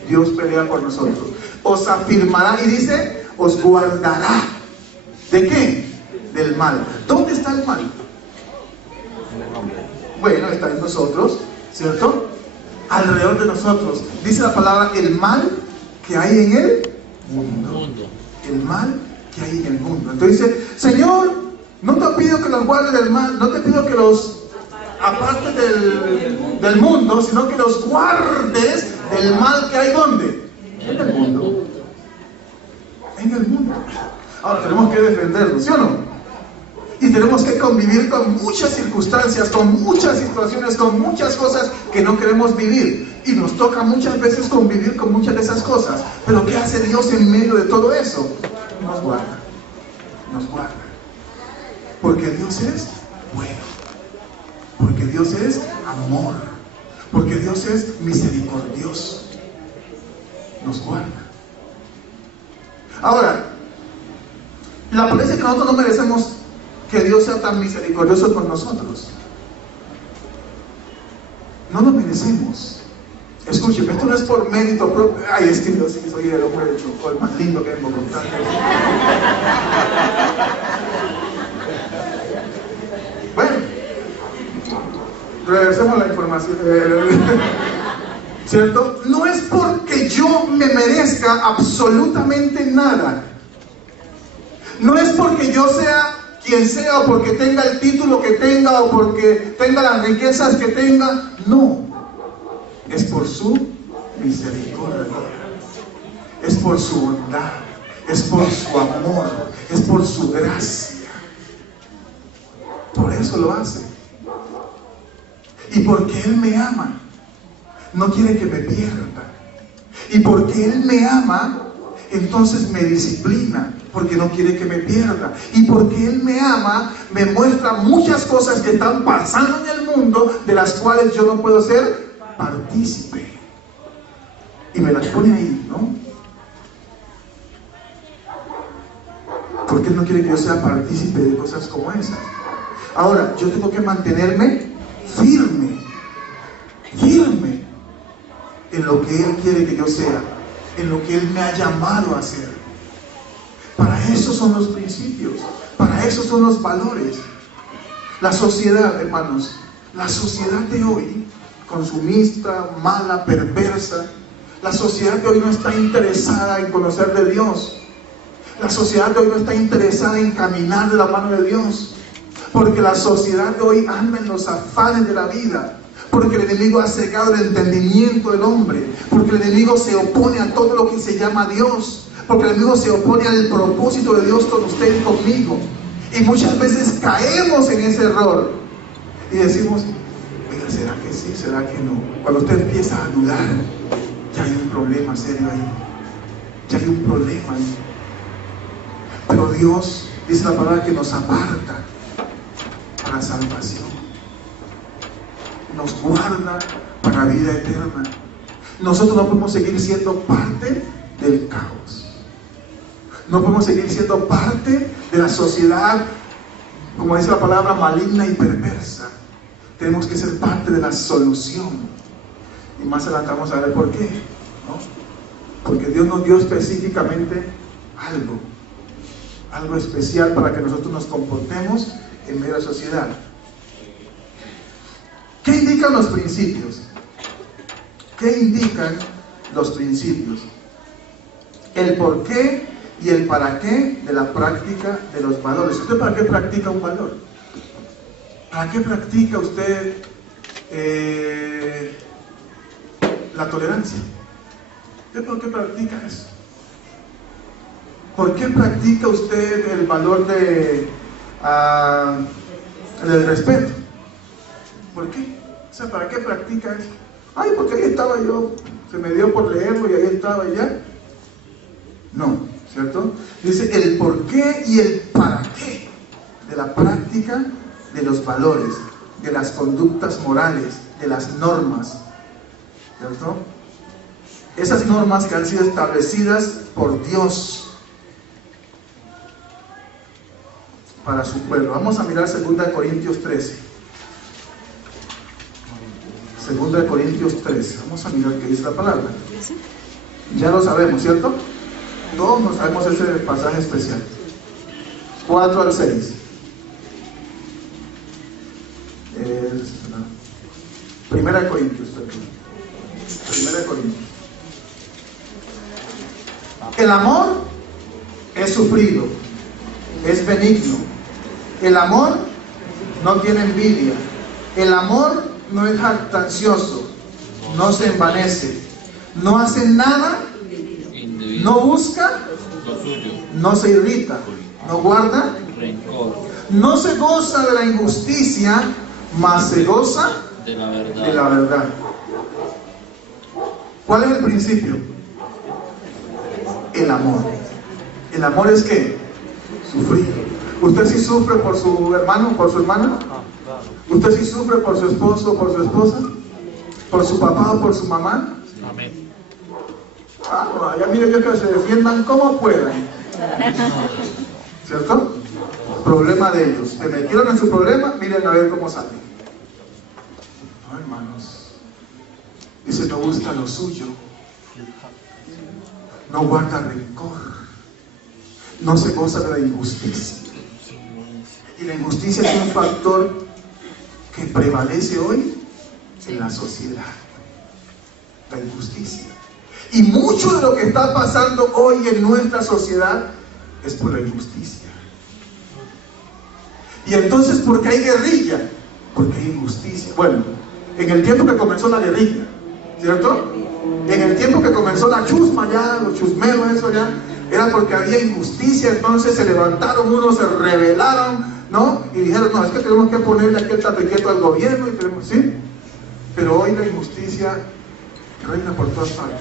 Dios pelea por nosotros. Os afirmará y dice, os guardará. ¿De qué? Del mal. ¿Dónde está el mal? Bueno, está en nosotros, ¿cierto? Alrededor de nosotros. Dice la palabra, el mal que hay en el mundo. El mal que hay en el mundo. Entonces dice, Señor, no te pido que los guardes del mal, no te pido que los apartes del mundo, sino que los guardes del mal que hay ¿dónde? En el mundo. En el mundo. Ahora tenemos que defendernos, ¿sí o no? Y tenemos que convivir con muchas circunstancias, con muchas situaciones, con muchas cosas que no queremos vivir. Y nos toca muchas veces convivir con muchas de esas cosas. Pero ¿qué hace Dios en medio de todo eso? Nos guarda. Nos guarda. Porque Dios es bueno. Porque Dios es amor. Porque Dios es misericordioso. Nos guarda. Ahora, la parece que nosotros no merecemos que Dios sea tan misericordioso con nosotros. No lo merecemos. Escúcheme, esto no es por mérito propio. Ay, es que yo sí soy el hombre de Chocó, el más lindo que vengo contando. Bueno, regresemos a la información. ¿Cierto? No es porque yo me merezca absolutamente nada. No es porque yo sea quien sea, o porque tenga el título que tenga, o porque tenga las riquezas que tenga. No. Es por su misericordia. Es por su bondad. Es por su amor. Es por su gracia. Por eso lo hace. Y porque Él me ama. No quiere que me pierda. Y porque Él me ama, entonces me disciplina, porque no quiere que me pierda. Y porque Él me ama, me muestra muchas cosas que están pasando en el mundo, de las cuales yo no puedo ser partícipe. Y me las pone ahí, ¿no? Porque Él no quiere que yo sea partícipe de cosas como esas. Ahora, yo tengo que mantenerme firme en lo que Él quiere que yo sea, en lo que Él me ha llamado a hacer. Para eso son los principios, para eso son los valores. La sociedad, hermanos, la sociedad de hoy, consumista, mala, perversa, la sociedad de hoy no está interesada en conocer de Dios. La sociedad de hoy no está interesada en caminar de la mano de Dios, porque la sociedad de hoy anda en los afanes de la vida. Porque el enemigo ha cegado el entendimiento del hombre. Porque el enemigo se opone a todo lo que se llama Dios. Porque el enemigo se opone al propósito de Dios con usted y conmigo. Y muchas veces caemos en ese error. Y decimos, oiga, ¿será que sí? ¿Será que no? Cuando usted empieza a dudar, ya hay un problema serio ahí. Ya hay un problema ahí. Pero Dios, dice la palabra, que nos aparta para salvación. Nos guarda para vida eterna. Nosotros no podemos seguir siendo parte del caos. No podemos seguir siendo parte de la sociedad, como dice la palabra, maligna y perversa. tenemos que ser parte de la solución. Y más adelante vamos a ver por qué, ¿no? Porque Dios nos dio específicamente algo especial para que nosotros nos comportemos en medio de la sociedad. ¿Qué indican los principios? ¿Qué indican los principios? El por qué y el para qué de la práctica de los valores. ¿Usted para qué practica un valor? ¿Para qué practica usted la tolerancia? ¿Usted por qué practica eso? ¿Por qué practica usted el valor del respeto? ¿Por qué? O sea, ¿para qué practica eso? Ay, porque ahí estaba yo, se me dio por leerlo y ahí estaba ya. No, ¿cierto? Dice el por qué y el para qué de la práctica de los valores, de las conductas morales, de las normas, ¿cierto? Esas normas que han sido establecidas por Dios para su pueblo. Vamos a mirar 2 Corintios 13. 2 Corintios 13. Vamos a mirar qué dice la palabra. Ya lo sabemos, ¿cierto? Todos nos sabemos ese pasaje especial. 4 al 6. 1 Corintios, perdón. 1 Corintios. El amor es sufrido, es benigno. El amor no tiene envidia. El amor no es jactancioso, no se envanece, no hace nada, no busca, no se irrita, no guarda rencor, no se goza de la injusticia, mas se goza de la verdad. ¿Cuál es el principio? El amor. ¿El amor es qué? Sufrir. ¿Usted sí sufre por su hermano, por su hermana? ¿Usted sí sufre por su esposo o por su esposa? ¿Por su papá o por su mamá? Amén. Ah, ya mire yo que se defiendan como puedan. ¿Cierto? Problema de ellos. Se metieron en su problema, miren a ver cómo salen. No, hermanos. Dice, no busca lo suyo. No guarda rencor. No se goza de la injusticia. Y la injusticia es un factor que prevalece hoy en la sociedad. La injusticia. Y mucho de lo que está pasando hoy en nuestra sociedad es por la injusticia. Y entonces, ¿por qué hay guerrilla? Porque hay injusticia. Bueno, en el tiempo que comenzó la guerrilla, ¿cierto? En el tiempo que comenzó la chusma ya, los chusmeros, eso ya, era porque había injusticia. Entonces se levantaron unos, se rebelaron, ¿no? Y dijeron, no, es que tenemos que ponerle aquí el tapequeto al gobierno, y tenemos, ¿sí? Pero hoy la injusticia reina por todas partes.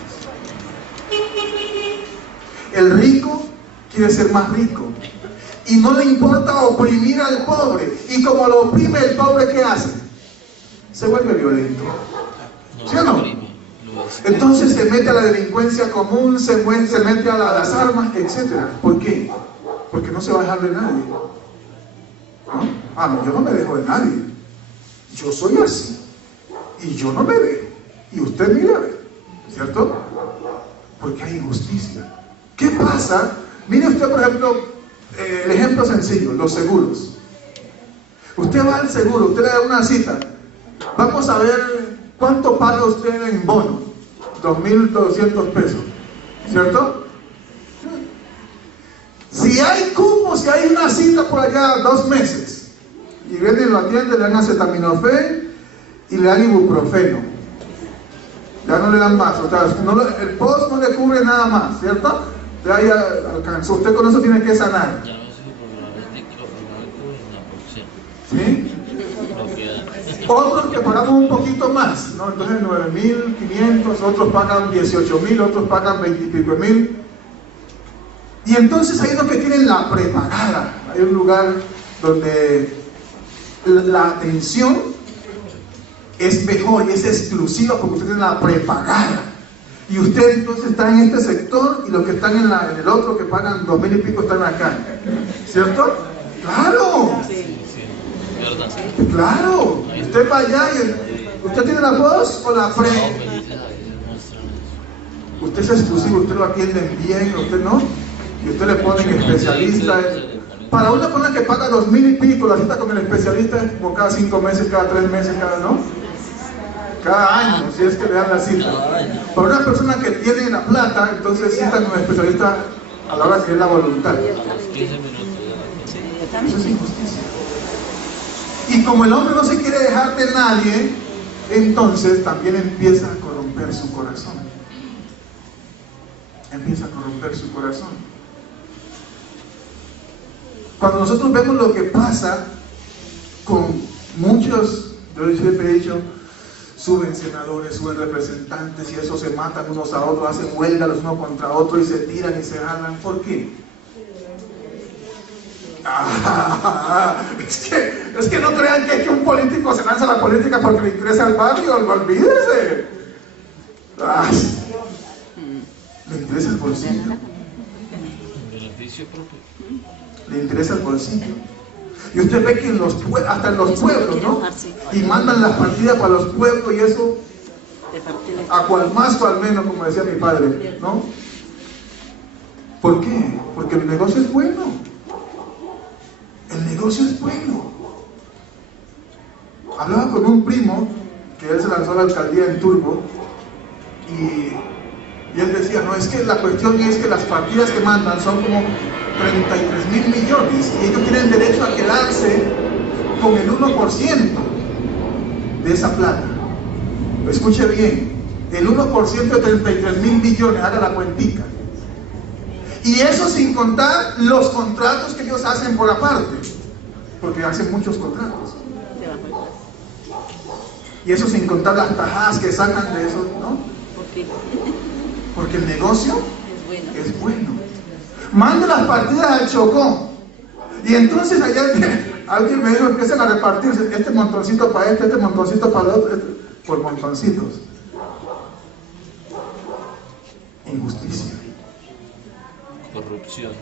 El rico quiere ser más rico y no le importa oprimir al pobre, y como lo oprime el pobre, ¿qué hace? Se vuelve violento, ¿sí o no? Entonces se mete a la delincuencia común, se mete a las armas, etc. ¿Por qué? Porque no se va a dejar de nadie, ¿no? Ah, no, yo no me dejo de nadie, yo soy así y yo no me dejo, y usted mira, ¿cierto? Porque hay injusticia. ¿Qué pasa? Mire usted, por ejemplo, el ejemplo sencillo, los seguros. Usted va al seguro, usted le da una cita, vamos a ver cuánto paga usted en bono, 2.200 pesos, ¿cierto? Si hay cupo, si hay una cita por allá 2 meses, y vienen y lo atienden, le dan acetaminofén y le dan ibuprofeno, ya no le dan más, o sea, el post no le cubre nada más, ¿cierto? Ya alcanzó, usted con eso tiene que sanar. ¿Sí? Otros que pagamos un poquito más, ¿no? Entonces 9.500, otros pagan 18.000, otros pagan 20 y pico mil. Y entonces hay unos que tienen la prepagada. Hay un lugar donde la atención es mejor y es exclusiva porque usted tiene la prepagada. Y usted entonces está en este sector y los que están en el otro que pagan 2.000 y pico están acá. ¿Cierto? ¡Claro! Sí, verdad. ¡Claro! Usted va allá y usted tiene la voz o la frente. Usted es exclusivo, usted lo atienden bien, usted no. Y usted le ponen especialista. Para una persona que paga 2,000 y pico, la cita con el especialista es como cada 5 meses, cada 3 meses, cada año, si es que le dan la cita. Para una persona que tiene la plata, entonces cita con el especialista a la hora que es la voluntad. Eso es injusticia. Y como el hombre no se quiere dejar de nadie, entonces también empieza a corromper su corazón. Empieza a corromper su corazón. Cuando nosotros vemos lo que pasa con muchos, yo siempre he dicho, suben senadores, suben representantes y eso se matan unos a otros, hacen huelga los unos contra otros y se tiran y se jalan. ¿Por qué? Es que no crean que un político se lanza a la política porque le interesa el barrio, olvídense. Le interesa el bolsillo. Beneficio propio. Le interesa el bolsillo. Y usted ve que hasta en los pueblos, ¿no? Y mandan las partidas para los pueblos y eso, a cual más cual menos, como decía mi padre, ¿no? ¿Por qué? Porque el negocio es bueno. El negocio es bueno. Hablaba con un primo que él se lanzó a la alcaldía en Turbo y él decía, no, es que la cuestión es que las partidas que mandan son como 33,000 millones y ellos tienen derecho a quedarse con el 1% de esa plata. Escuche bien, el 1% de 33,000 millones, haga la cuentica. Y eso sin contar los contratos que ellos hacen por aparte, porque hacen muchos contratos. Y eso sin contar las tajadas que sacan de eso, ¿no? Porque el negocio es bueno. Manda las partidas al Chocó. Y entonces allá alguien me dijo, empiezan a repartirse este montoncito para este montoncito para el otro, por montoncitos. Injusticia. Corrupción.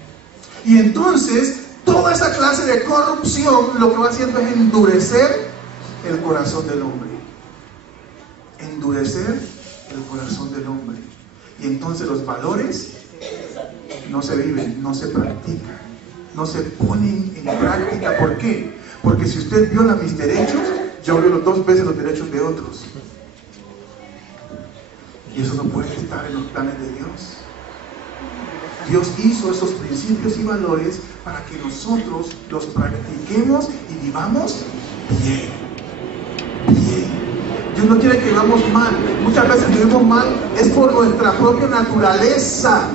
Y entonces, toda esa clase de corrupción lo que va haciendo es endurecer el corazón del hombre. Endurecer el corazón del hombre. Y entonces los valores no se viven, no se practican, no se ponen en práctica. ¿Por qué? Porque si usted viola mis derechos, yo violo 2 veces los derechos de otros. Y eso no puede estar en los planes de Dios. Dios hizo esos principios y valores para que nosotros los practiquemos y vivamos bien. Bien. Dios no quiere que vivamos mal. Muchas veces vivimos mal es por nuestra propia naturaleza.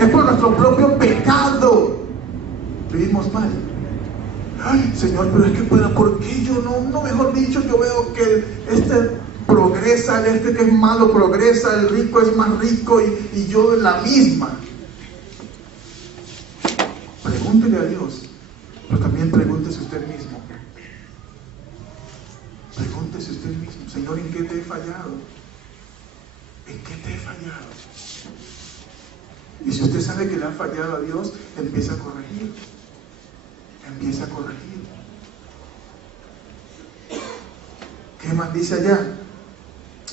Es por nuestro propio pecado. Vivimos mal. Ay, Señor, pero es que, ¿por qué yo no? Mejor dicho, yo veo que este progresa, este que es malo progresa, el rico es más rico y yo la misma. Pregúntele a Dios, pero también pregúntese usted mismo. Pregúntese usted mismo, Señor, ¿en qué te he fallado? ¿En qué te he fallado? Y si usted sabe que le ha fallado a Dios, empieza a corregir. Empieza a corregir. ¿Qué más dice allá?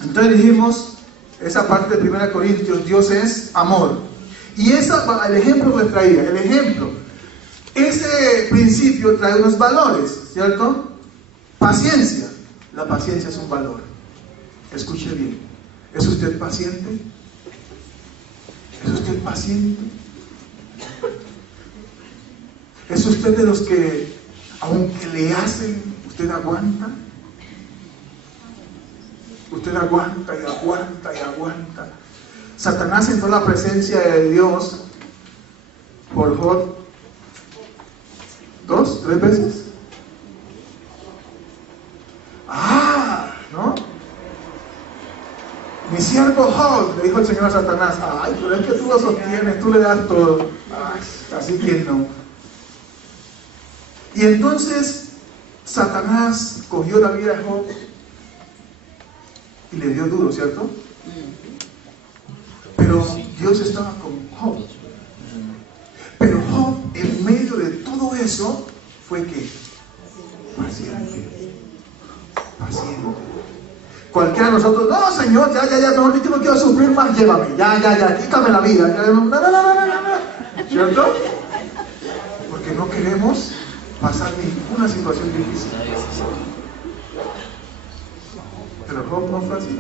Entonces dijimos, esa parte de 1 Corintios, Dios es amor. Y el ejemplo que traía, el ejemplo, ese principio trae unos valores, ¿cierto? Paciencia. La paciencia es un valor. Escuche bien. ¿Es usted paciente? ¿Es usted paciente? ¿Es usted de los que, aunque le hacen, usted aguanta? Usted aguanta y aguanta y aguanta. Satanás entró en la presencia de Dios por Job 2, 3 veces. ¿No? Mi siervo Job, le dijo el Señor a Satanás, ay, pero es que tú lo sostienes, tú le das todo. Ay, así que no. Y entonces Satanás cogió la vida de Job y le dio duro, ¿cierto? Pero Dios estaba con Job. Pero Job, en medio de todo eso, fue que paciente. Cualquiera de nosotros, no, Señor, ya, mejor dicho, no quiero sufrir más, llévame, ya, quítame la vida. No. ¿Cierto? Porque no queremos pasar ninguna situación difícil. Pero Job no fue así.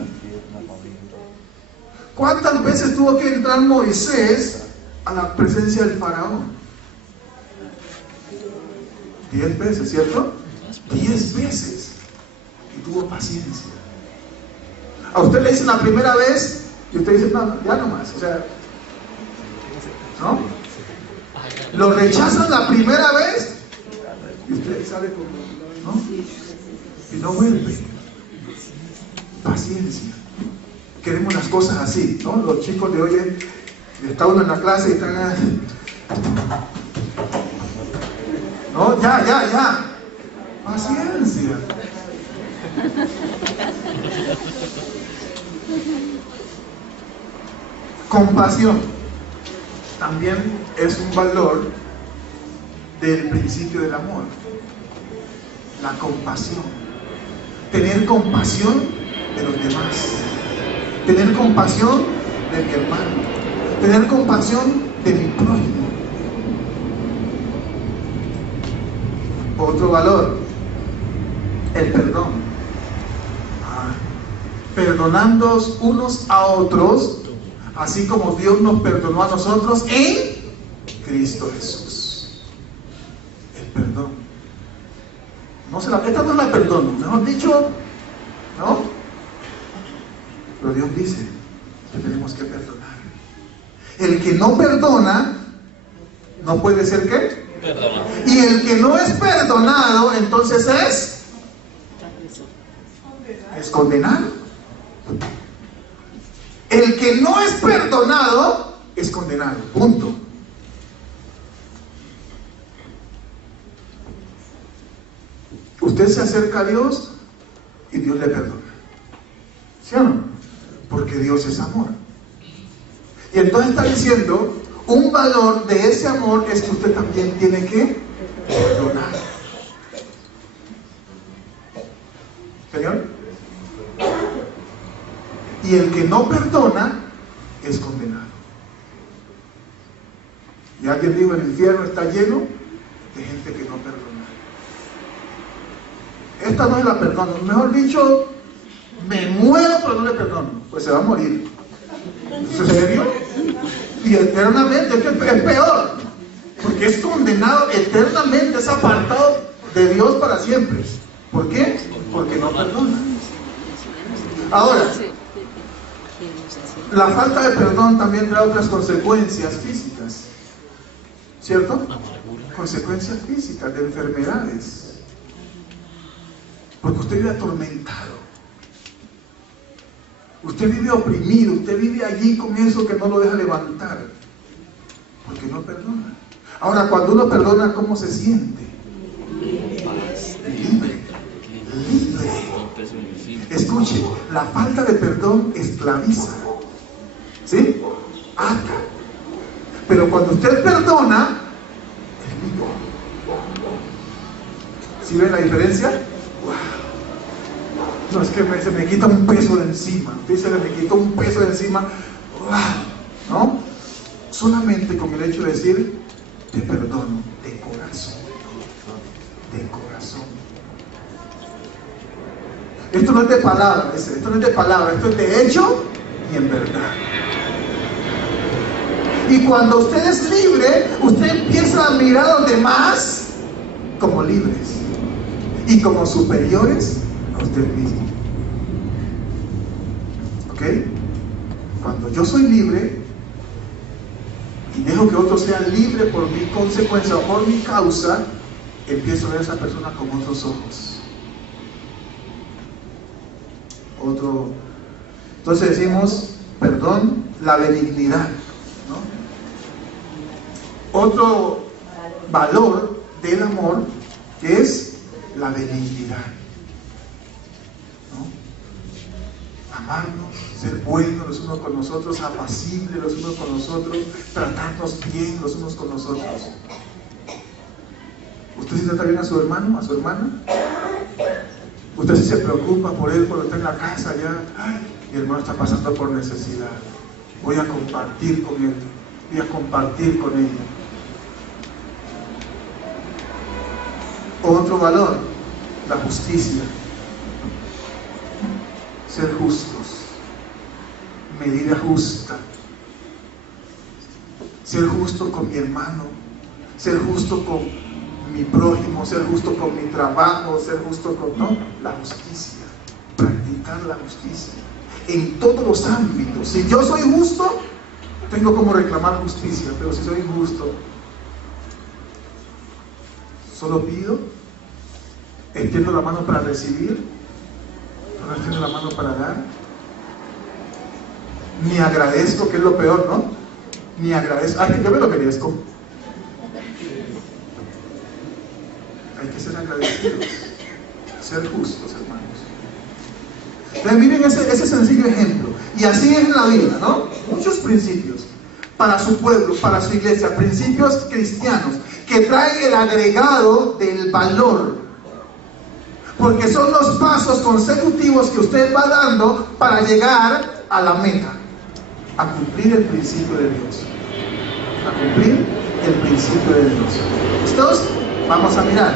¿Cuántas veces tuvo que entrar Moisés a la presencia del faraón? 10 veces, ¿cierto? 10 veces. Y tuvo paciencia. A usted le dicen la primera vez y usted dice, no, ya no más. O sea, ¿no? Lo rechazan la primera vez y usted sale como, ¿no? Y no vuelve. Paciencia. Queremos las cosas así, ¿no? Los chicos de hoy, está uno en la clase y están, no, ya. Paciencia. Compasión también es un valor del principio del amor. La compasión. Tener compasión de los demás. Tener compasión de mi hermano. Tener compasión de mi prójimo. Otro valor, el perdón. Perdonándoos unos a otros, así como Dios nos perdonó a nosotros en Cristo Jesús. El perdón. Esta no la perdono, mejor dicho, ¿no? Pero Dios dice que tenemos que perdonar. El que no perdona, no puede ser ¿qué? Perdona. Y el que no es perdonado, entonces es condenado. El que no es perdonado es condenado. Punto. Usted se acerca a Dios y Dios le perdona. ¿Sí o no? Porque Dios es amor. Y entonces está diciendo, un valor de ese amor es que usted también tiene que perdonar. ¿Señor? Y el que no perdona es condenado. Y alguien dijo, el infierno está lleno de gente que no perdona. Esta no es la perdono. Mejor dicho, me muero pero no le perdono. Pues se va a morir. ¿Es serio? Y eternamente, es peor. Porque es condenado eternamente, es apartado de Dios para siempre. ¿Por qué? Porque no perdona. Ahora, la falta de perdón también trae otras consecuencias físicas, ¿cierto? Consecuencias físicas de enfermedades. Porque usted vive atormentado, usted vive oprimido, usted vive allí con eso que no lo deja levantar, porque no perdona. Ahora, cuando uno perdona, ¿cómo se siente? Libre. Escuche, la falta de perdón esclaviza, ¿sí? Ata. Pero cuando usted perdona, es libre. ¿Sí ven la diferencia? Wow. No, es que se me quita un peso de encima. Usted me quitó un peso de encima. Wow. ¿No? Solamente con el hecho de decir, te perdono de corazón. De corazón. Esto no es de palabra, esto no es de palabra, esto es de hecho y en verdad. Y cuando usted es libre, usted empieza a mirar a los demás como libres y como superiores a usted mismo. ¿Ok? Cuando yo soy libre y dejo que otros sean libres por mi consecuencia o por mi causa, empiezo a ver a esa persona con otros ojos. Entonces decimos, perdón, la benignidad, ¿no? Otro valor del amor es la benignidad, ¿no? Amarnos, ser buenos los unos con los otros, apacibles los unos con los otros, tratarnos bien los unos con los otros. ¿Usted se trata bien a su hermano, a su hermana? Usted sí se preocupa por él cuando está en la casa ya. Ay, mi hermano está pasando por necesidad. Voy a compartir con él. Voy a compartir con ella. Otro valor, la justicia. Ser justos. Medida justa. Ser justo con mi hermano. Ser justo con mi prójimo. Ser justo con mi trabajo. Ser justo con... No, la justicia. Practicar la justicia. En todos los ámbitos. Si yo soy justo, tengo como reclamar justicia. Pero si soy injusto, solo pido, extiendo la mano para recibir, no extiendo la mano para dar, ni agradezco, que es lo peor, ¿no? Ni agradezco. Ay, yo me lo merezco. Hay que ser agradecidos, ser justos, hermanos. Entonces, miren ese sencillo ejemplo. Y así es en la Biblia, ¿no? Muchos principios para su pueblo, para su iglesia, principios cristianos que traen el agregado del valor, porque son los pasos consecutivos que usted va dando para llegar a la meta, a cumplir el principio de Dios, a cumplir el principio de Dios. Entonces, vamos a mirar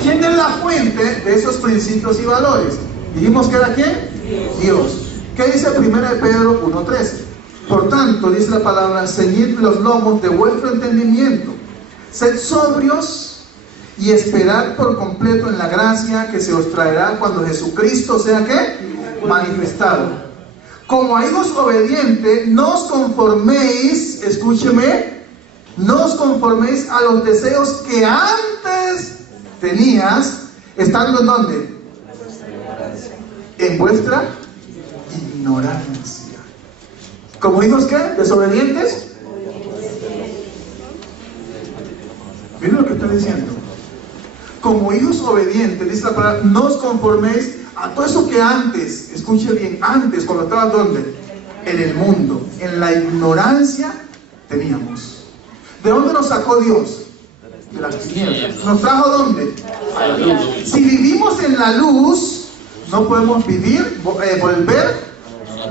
¿quién es la fuente de esos principios y valores? Dijimos que era ¿quién? Dios. ¿Qué dice 1 Pedro 1:13? Por tanto, dice la palabra, ceñid los lomos de vuestro entendimiento, sed sobrios y esperad por completo en la gracia que se os traerá cuando Jesucristo sea ¿qué? Manifestado. Como a hijos obedientes, no os conforméis, escúcheme, no os conforméis a los deseos que antes tenías, estando ¿en dónde? En vuestra ignorancia. ¿Como hijos qué? ¿Desobedientes? Miren lo que está diciendo. Como hijos obedientes, dice la palabra, no os conforméis a todo eso que antes, escuche bien, antes, cuando estabas ¿dónde? En el mundo, en la ignorancia teníamos. ¿De dónde nos sacó Dios? De las tinieblas. ¿Nos trajo dónde? A la luz. Si vivimos en la luz, no podemos volver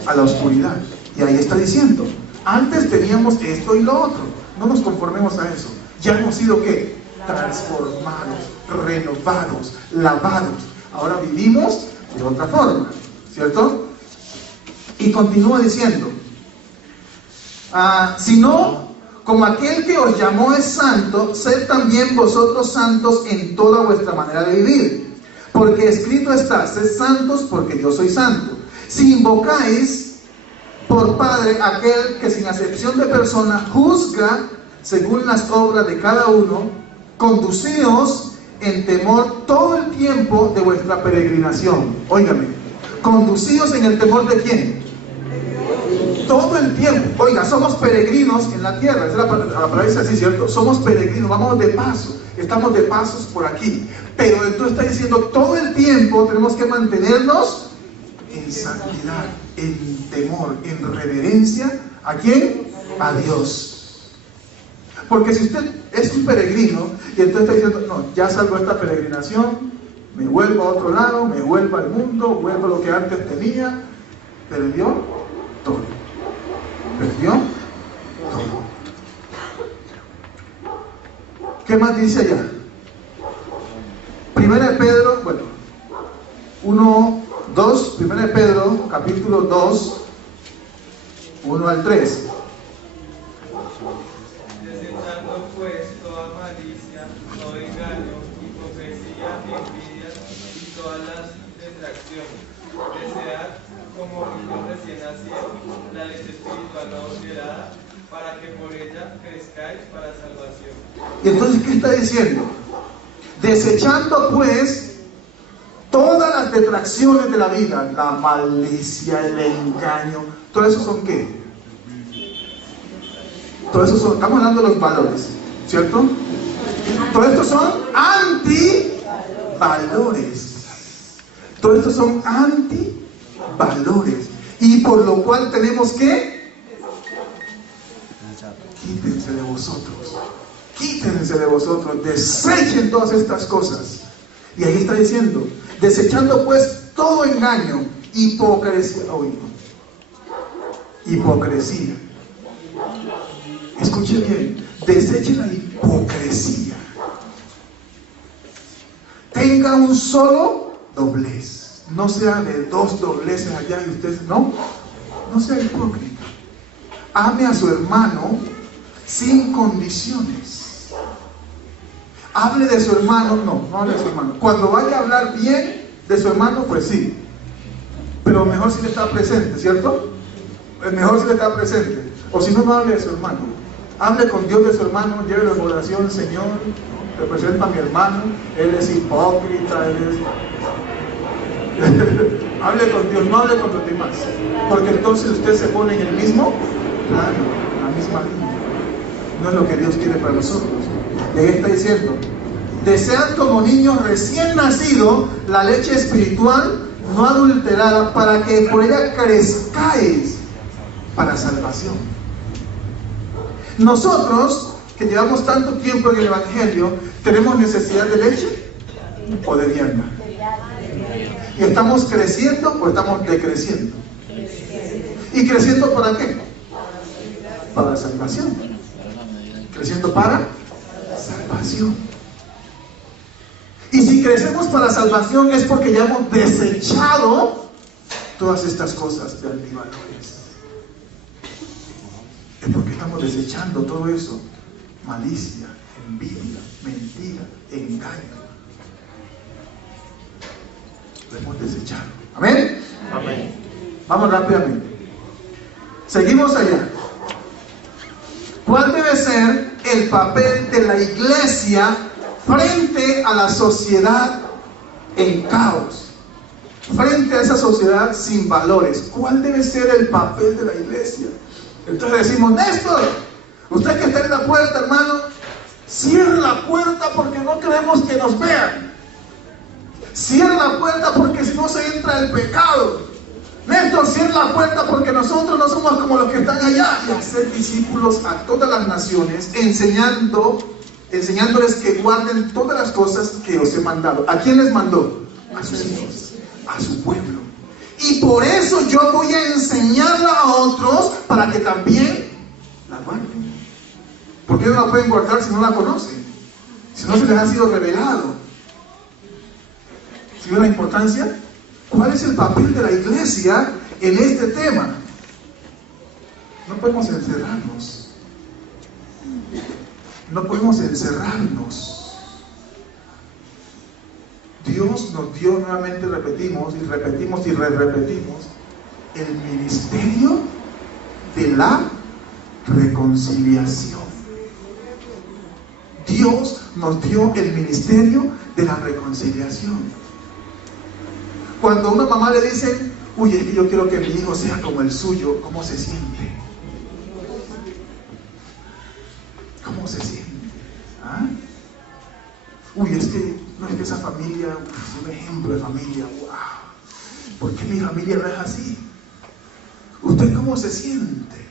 a la oscuridad. Y ahí está diciendo, antes teníamos esto y lo otro. No nos conformemos a eso. Ya hemos sido ¿qué? Transformados, renovados, lavados. Ahora vivimos de otra forma, ¿cierto? Y continúa diciendo, sino como aquel que os llamó es santo, sed también vosotros santos en toda vuestra manera de vivir. Porque escrito está, sed santos porque yo soy santo. Si invocáis por Padre aquel que sin acepción de persona juzga según las obras de cada uno, conducíos en temor todo el tiempo de vuestra peregrinación. Óigame, conducíos en el temor ¿de quién? Todo el tiempo. Oiga, somos peregrinos en la tierra. Es la palabra dice así, ¿cierto? Somos peregrinos, vamos de paso. Estamos de pasos por aquí. Pero entonces está diciendo, todo el tiempo tenemos que mantenernos en santidad, en temor, en reverencia. ¿A quién? A Dios. Porque si usted es un peregrino y entonces está diciendo, no, ya salgo de esta peregrinación, me vuelvo a otro lado, me vuelvo al mundo, vuelvo a lo que antes tenía, perdió todo. Perdió todo. ¿Qué más dice allá? 1 Pedro, bueno, 1 Pedro, capítulo 2, 1 al 3. Desechando pues toda malicia, todo engaño, hipocresía, envidias y todas las detracciones. Desead, como hijos recién nacidos, la leche espiritual no adulterada, para que por ella crezcáis para salvación. Y entonces, ¿qué está diciendo? Desechando pues todas las detracciones de la vida, la malicia, el engaño, todo eso son ¿qué? Todo eso son, estamos hablando de los valores, ¿cierto? Todo esto son antivalores. Todo esto son antivalores. Y por lo cual tenemos que quítense de vosotros. Quítense de vosotros, desechen todas estas cosas. Y ahí está diciendo, Desechando pues todo engaño, hipocresía. Hipocresía. Escuche bien, desechen la hipocresía. Tenga un solo doblez. No sea de dos dobleces allá y usted no sea hipócrita. Ame a su hermano sin condiciones. Hable de su hermano, no hable de su hermano. Cuando vaya a hablar bien de su hermano, pues sí. Pero mejor si le está presente, ¿cierto? Mejor si le está presente. O si no, no hable de su hermano. Hable con Dios de su hermano, lleve la oración, Señor, representa a mi hermano, él es hipócrita, hable con Dios, no hable con los demás. Porque entonces usted se pone en el mismo plano, en la misma línea. No es lo que Dios quiere para nosotros. Y ahí está diciendo, desean como niños recién nacidos la leche espiritual no adulterada, para que por ella crezcáis para salvación. Nosotros, que llevamos tanto tiempo en el Evangelio, ¿tenemos necesidad de leche o de vianda? ¿Y estamos creciendo o estamos decreciendo? ¿Y creciendo para qué? Para la salvación. Creciendo para salvación. Y si crecemos para salvación es porque ya hemos desechado todas estas cosas de antivalores. Es porque estamos desechando todo eso. Malicia, envidia, mentira, engaño. Lo hemos desechado. ¿Amén? Amén. Vamos rápidamente. Seguimos allá. ¿Cuál debe ser el papel de la iglesia frente a la sociedad en caos? Frente a esa sociedad sin valores. ¿Cuál debe ser el papel de la iglesia? Entonces decimos, Néstor, usted que está en la puerta, hermano, cierre la puerta porque no queremos que nos vean. Cierre la puerta porque si no se entra el pecado. Néstor, cierre la puerta porque nosotros no somos como los que están allá. Y hacer discípulos a todas las naciones, enseñándoles que guarden todas las cosas que os he mandado. ¿A quién les mandó? A sus hijos, a su pueblo. Y por eso yo voy a enseñarla a otros para que también la guarden. Porque ellos no la pueden guardar si no la conocen, si no se les ha sido revelado. ¿Sí ven la importancia? ¿Cuál es el papel de la iglesia en este tema? No podemos encerrarnos. No podemos encerrarnos. Dios nos dio, nuevamente repetimos y repetimos y repetimos, el ministerio de la reconciliación. Dios nos dio el ministerio de la reconciliación. Cuando a una mamá le dicen, uy, es que yo quiero que mi hijo sea como el suyo, ¿cómo se siente? ¿Cómo se siente? ¿Ah? Uy, es que esa familia es un ejemplo de familia. ¡Wow! ¿Por qué mi familia no es así? ¿Usted cómo se siente?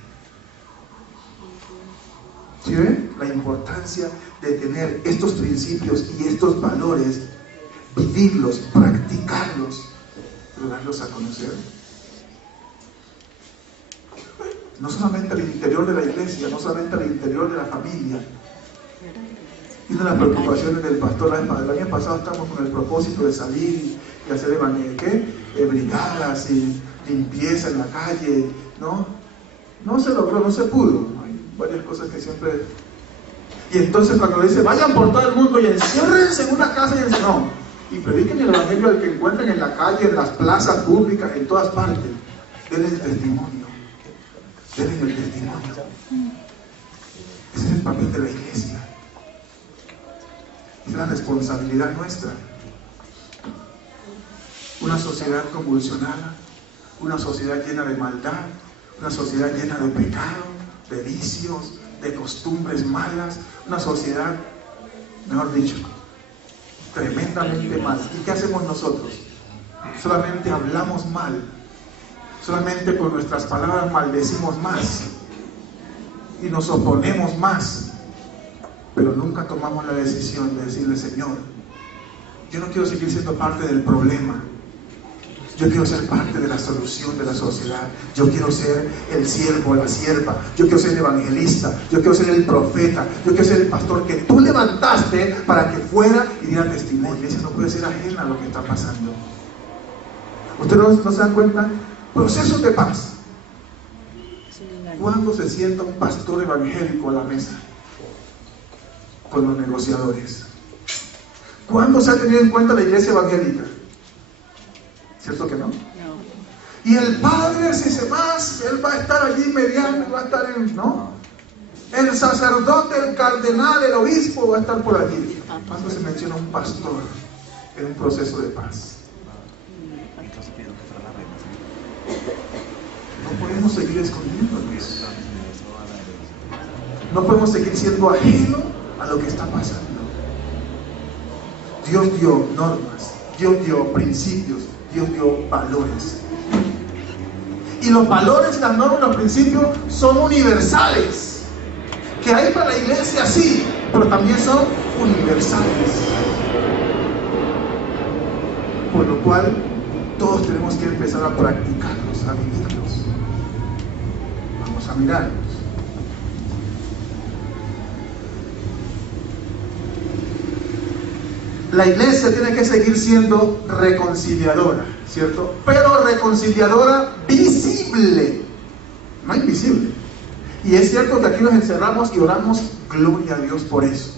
¿Sí ven? La importancia de tener estos principios y estos valores, vivirlos, practicarlos, pero darlos a conocer. No solamente al interior de la iglesia, no solamente al interior de la familia. Y una de las preocupaciones del pastor, el año pasado estamos con el propósito de salir y hacer brigadas y limpieza en la calle, ¿no? No se logró, no se pudo. Hay varias cosas que siempre... Y entonces cuando dice, vayan por todo el mundo y enciérrense en una casa y prediquen el evangelio al que encuentren en la calle, en las plazas públicas, en todas partes. Denle el testimonio. Denle el testimonio. Ese es el papel de la iglesia. Es la responsabilidad nuestra. Una sociedad convulsionada, una sociedad llena de maldad, una sociedad llena de pecado, de vicios, de costumbres malas, una sociedad, mejor dicho, tremendamente mal. ¿Y qué hacemos nosotros? Solamente hablamos mal, solamente con nuestras palabras maldecimos más y nos oponemos más. Pero nunca tomamos la decisión de decirle, Señor, Yo no quiero seguir siendo parte del problema. Yo quiero ser parte de la solución de la sociedad. Yo quiero ser el siervo, la sierva. Yo quiero ser el evangelista. Yo quiero ser el profeta. Yo quiero ser el pastor que tú levantaste para que fuera y diera testimonio. La iglesia no puede ser ajena a lo que está pasando. ¿Ustedes no se dan cuenta? Procesos de paz. ¿Cuándo se sienta un pastor evangélico a la mesa con los negociadores? ¿Cuándo se ha tenido en cuenta la iglesia evangélica? ¿Cierto que no? No. Y el padre, si se más, él va a estar allí mediando, va a estar en, ¿no? El sacerdote, el cardenal, el obispo va a estar por allí. ¿Cuándo se menciona un pastor en un proceso de paz? No podemos seguir escondiéndonos. No podemos seguir siendo ajeno a lo que está pasando. Dios dio normas, Dios dio principios, Dios dio valores. Y los valores, las normas, los principios son universales. Que hay para la iglesia, sí, pero también son universales. Por lo cual, todos tenemos que empezar a practicarlos, a vivirlos. Vamos a mirarlos. La iglesia tiene que seguir siendo reconciliadora, ¿cierto? Pero reconciliadora visible, no invisible. Y es cierto que aquí nos encerramos y oramos, gloria a Dios por eso.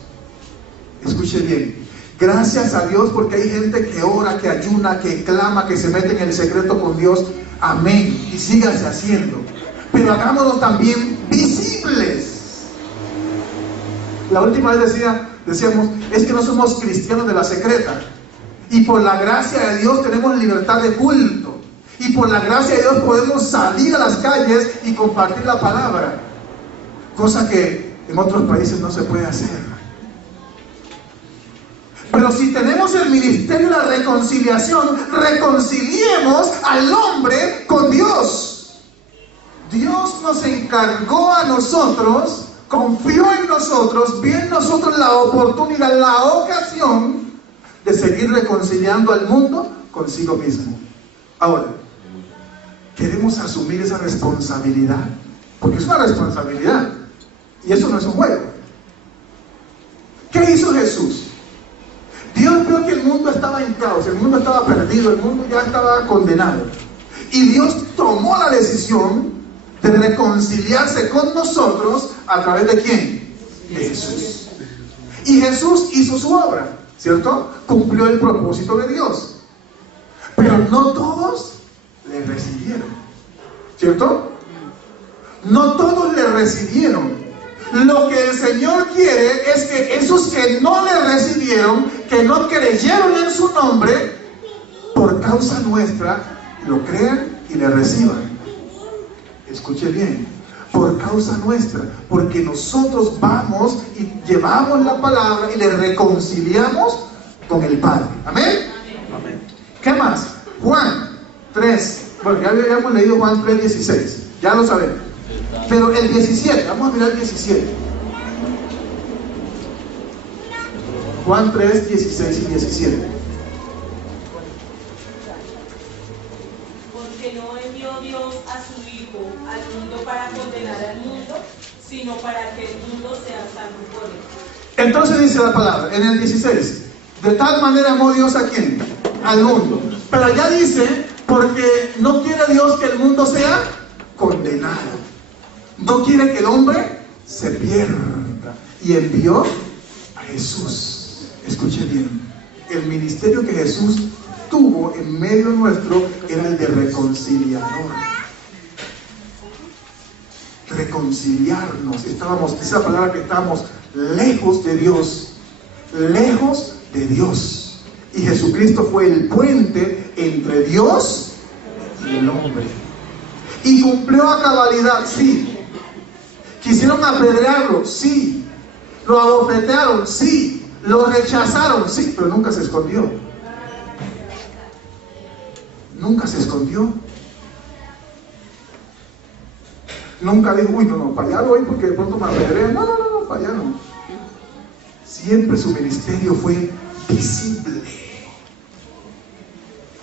Escuche bien, gracias a Dios porque hay gente que ora, que ayuna, que clama, que se mete en el secreto con Dios. Amén. Y síganse haciendo. Pero hagámoslo también visibles. La última vez decíamos, es que no somos cristianos de la secreta. Y por la gracia de Dios tenemos libertad de culto. Y por la gracia de Dios podemos salir a las calles y compartir la palabra. Cosa que en otros países no se puede hacer. Pero si tenemos el ministerio de la reconciliación, reconciliemos al hombre con Dios. Dios nos encargó a nosotros, confió en nosotros, vio en nosotros la oportunidad, la ocasión de seguir reconciliando al mundo consigo mismo. Ahora, ¿queremos asumir esa responsabilidad? Porque es una responsabilidad. Y eso no es un juego. ¿Qué hizo Jesús? Dios vio que el mundo estaba en caos, el mundo estaba perdido, el mundo ya estaba condenado. Y Dios tomó la decisión de reconciliarse con nosotros a través de ¿quién? De Jesús. Y Jesús hizo su obra, ¿cierto? Cumplió el propósito de Dios. Pero no todos le recibieron, ¿cierto? No todos le recibieron. Lo que el Señor quiere es que esos que no le recibieron, que no creyeron en su nombre, por causa nuestra, lo crean y le reciban. Escuche bien, por causa nuestra, porque nosotros vamos y llevamos la palabra y le reconciliamos con el Padre. ¿Amén? Amén. ¿Qué más? Juan 3, bueno, ya habíamos leído Juan 3:16, ya lo sabemos. Pero el 17, vamos a mirar el 17. Juan 3, 16 y 17. Porque no envió Dios a su Hijo al mundo para condenar al mundo, sino para que el mundo sea salvo por él. Entonces dice la palabra, en el 16, de tal manera amó Dios a ¿quién? Al mundo. Pero allá dice, porque no quiere Dios que el mundo sea condenado. No quiere que el hombre se pierda. Y envió a Jesús. Escuche bien. El ministerio que Jesús tuvo en medio nuestro era el de reconciliador. Reconciliarnos. Estábamos, esa palabra que estábamos lejos de Dios. Lejos de Dios. Y Jesucristo fue el puente entre Dios y el hombre. Y cumplió a cabalidad, sí. Quisieron apedrearlo, sí. Lo abofetearon, sí. Lo rechazaron, sí. Pero nunca se escondió. Nunca se escondió. Nunca dijo, uy, no, para allá voy porque de pronto me apedrean. No, para allá no. Siempre su ministerio fue visible.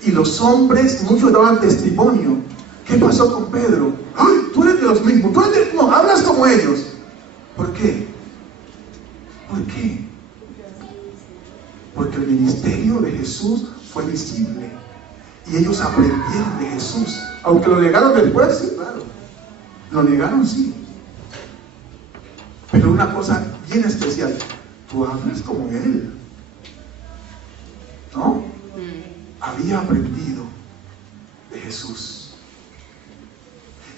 Y los hombres, muchos daban testimonio. ¿Qué pasó con Pedro? ¡Ay, tú eres de los mismos! ¡Tú eres de... No, hablas como ellos! ¿Por qué? ¿Por qué? Porque el ministerio de Jesús fue visible. Y ellos aprendieron de Jesús. Aunque lo negaron después, sí, claro. Lo negaron, sí. Pero una cosa bien especial. Tú hablas como Él. ¿No? Había aprendido de Jesús.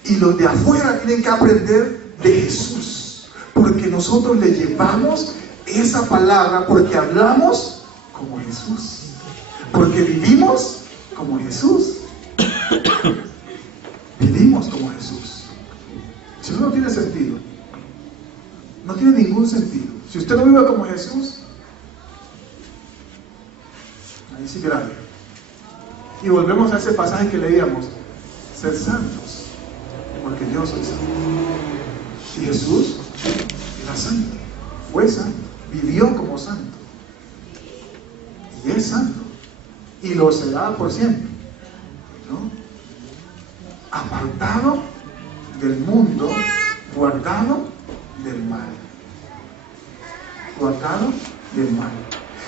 Y los de afuera tienen que aprender de Jesús. Porque nosotros le llevamos esa palabra, porque hablamos como Jesús. Porque vivimos como Jesús. Vivimos como Jesús. Si eso no tiene sentido, no tiene ningún sentido. Si usted no vive como Jesús, ahí sí grave. Y volvemos a ese pasaje que leíamos: ser santos, porque yo soy santo. Y Jesús era santo, fue santo, vivió como santo, y es santo, y lo será por siempre, ¿no? Apartado del mundo, guardado del mal. Guardado del mal.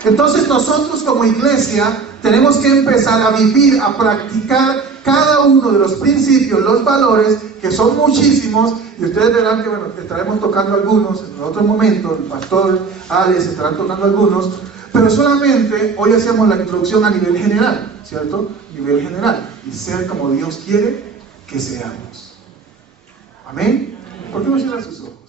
Entonces nosotros como iglesia tenemos que empezar a vivir, a practicar cada uno de los principios, los valores, que son muchísimos, y ustedes verán que, bueno, estaremos tocando algunos en otro momento, el pastor Alex estarán tocando algunos, pero solamente hoy hacemos la introducción a nivel general, ¿cierto? Nivel general, y ser como Dios quiere que seamos. Amén. ¿Por qué no cierran sus ojos?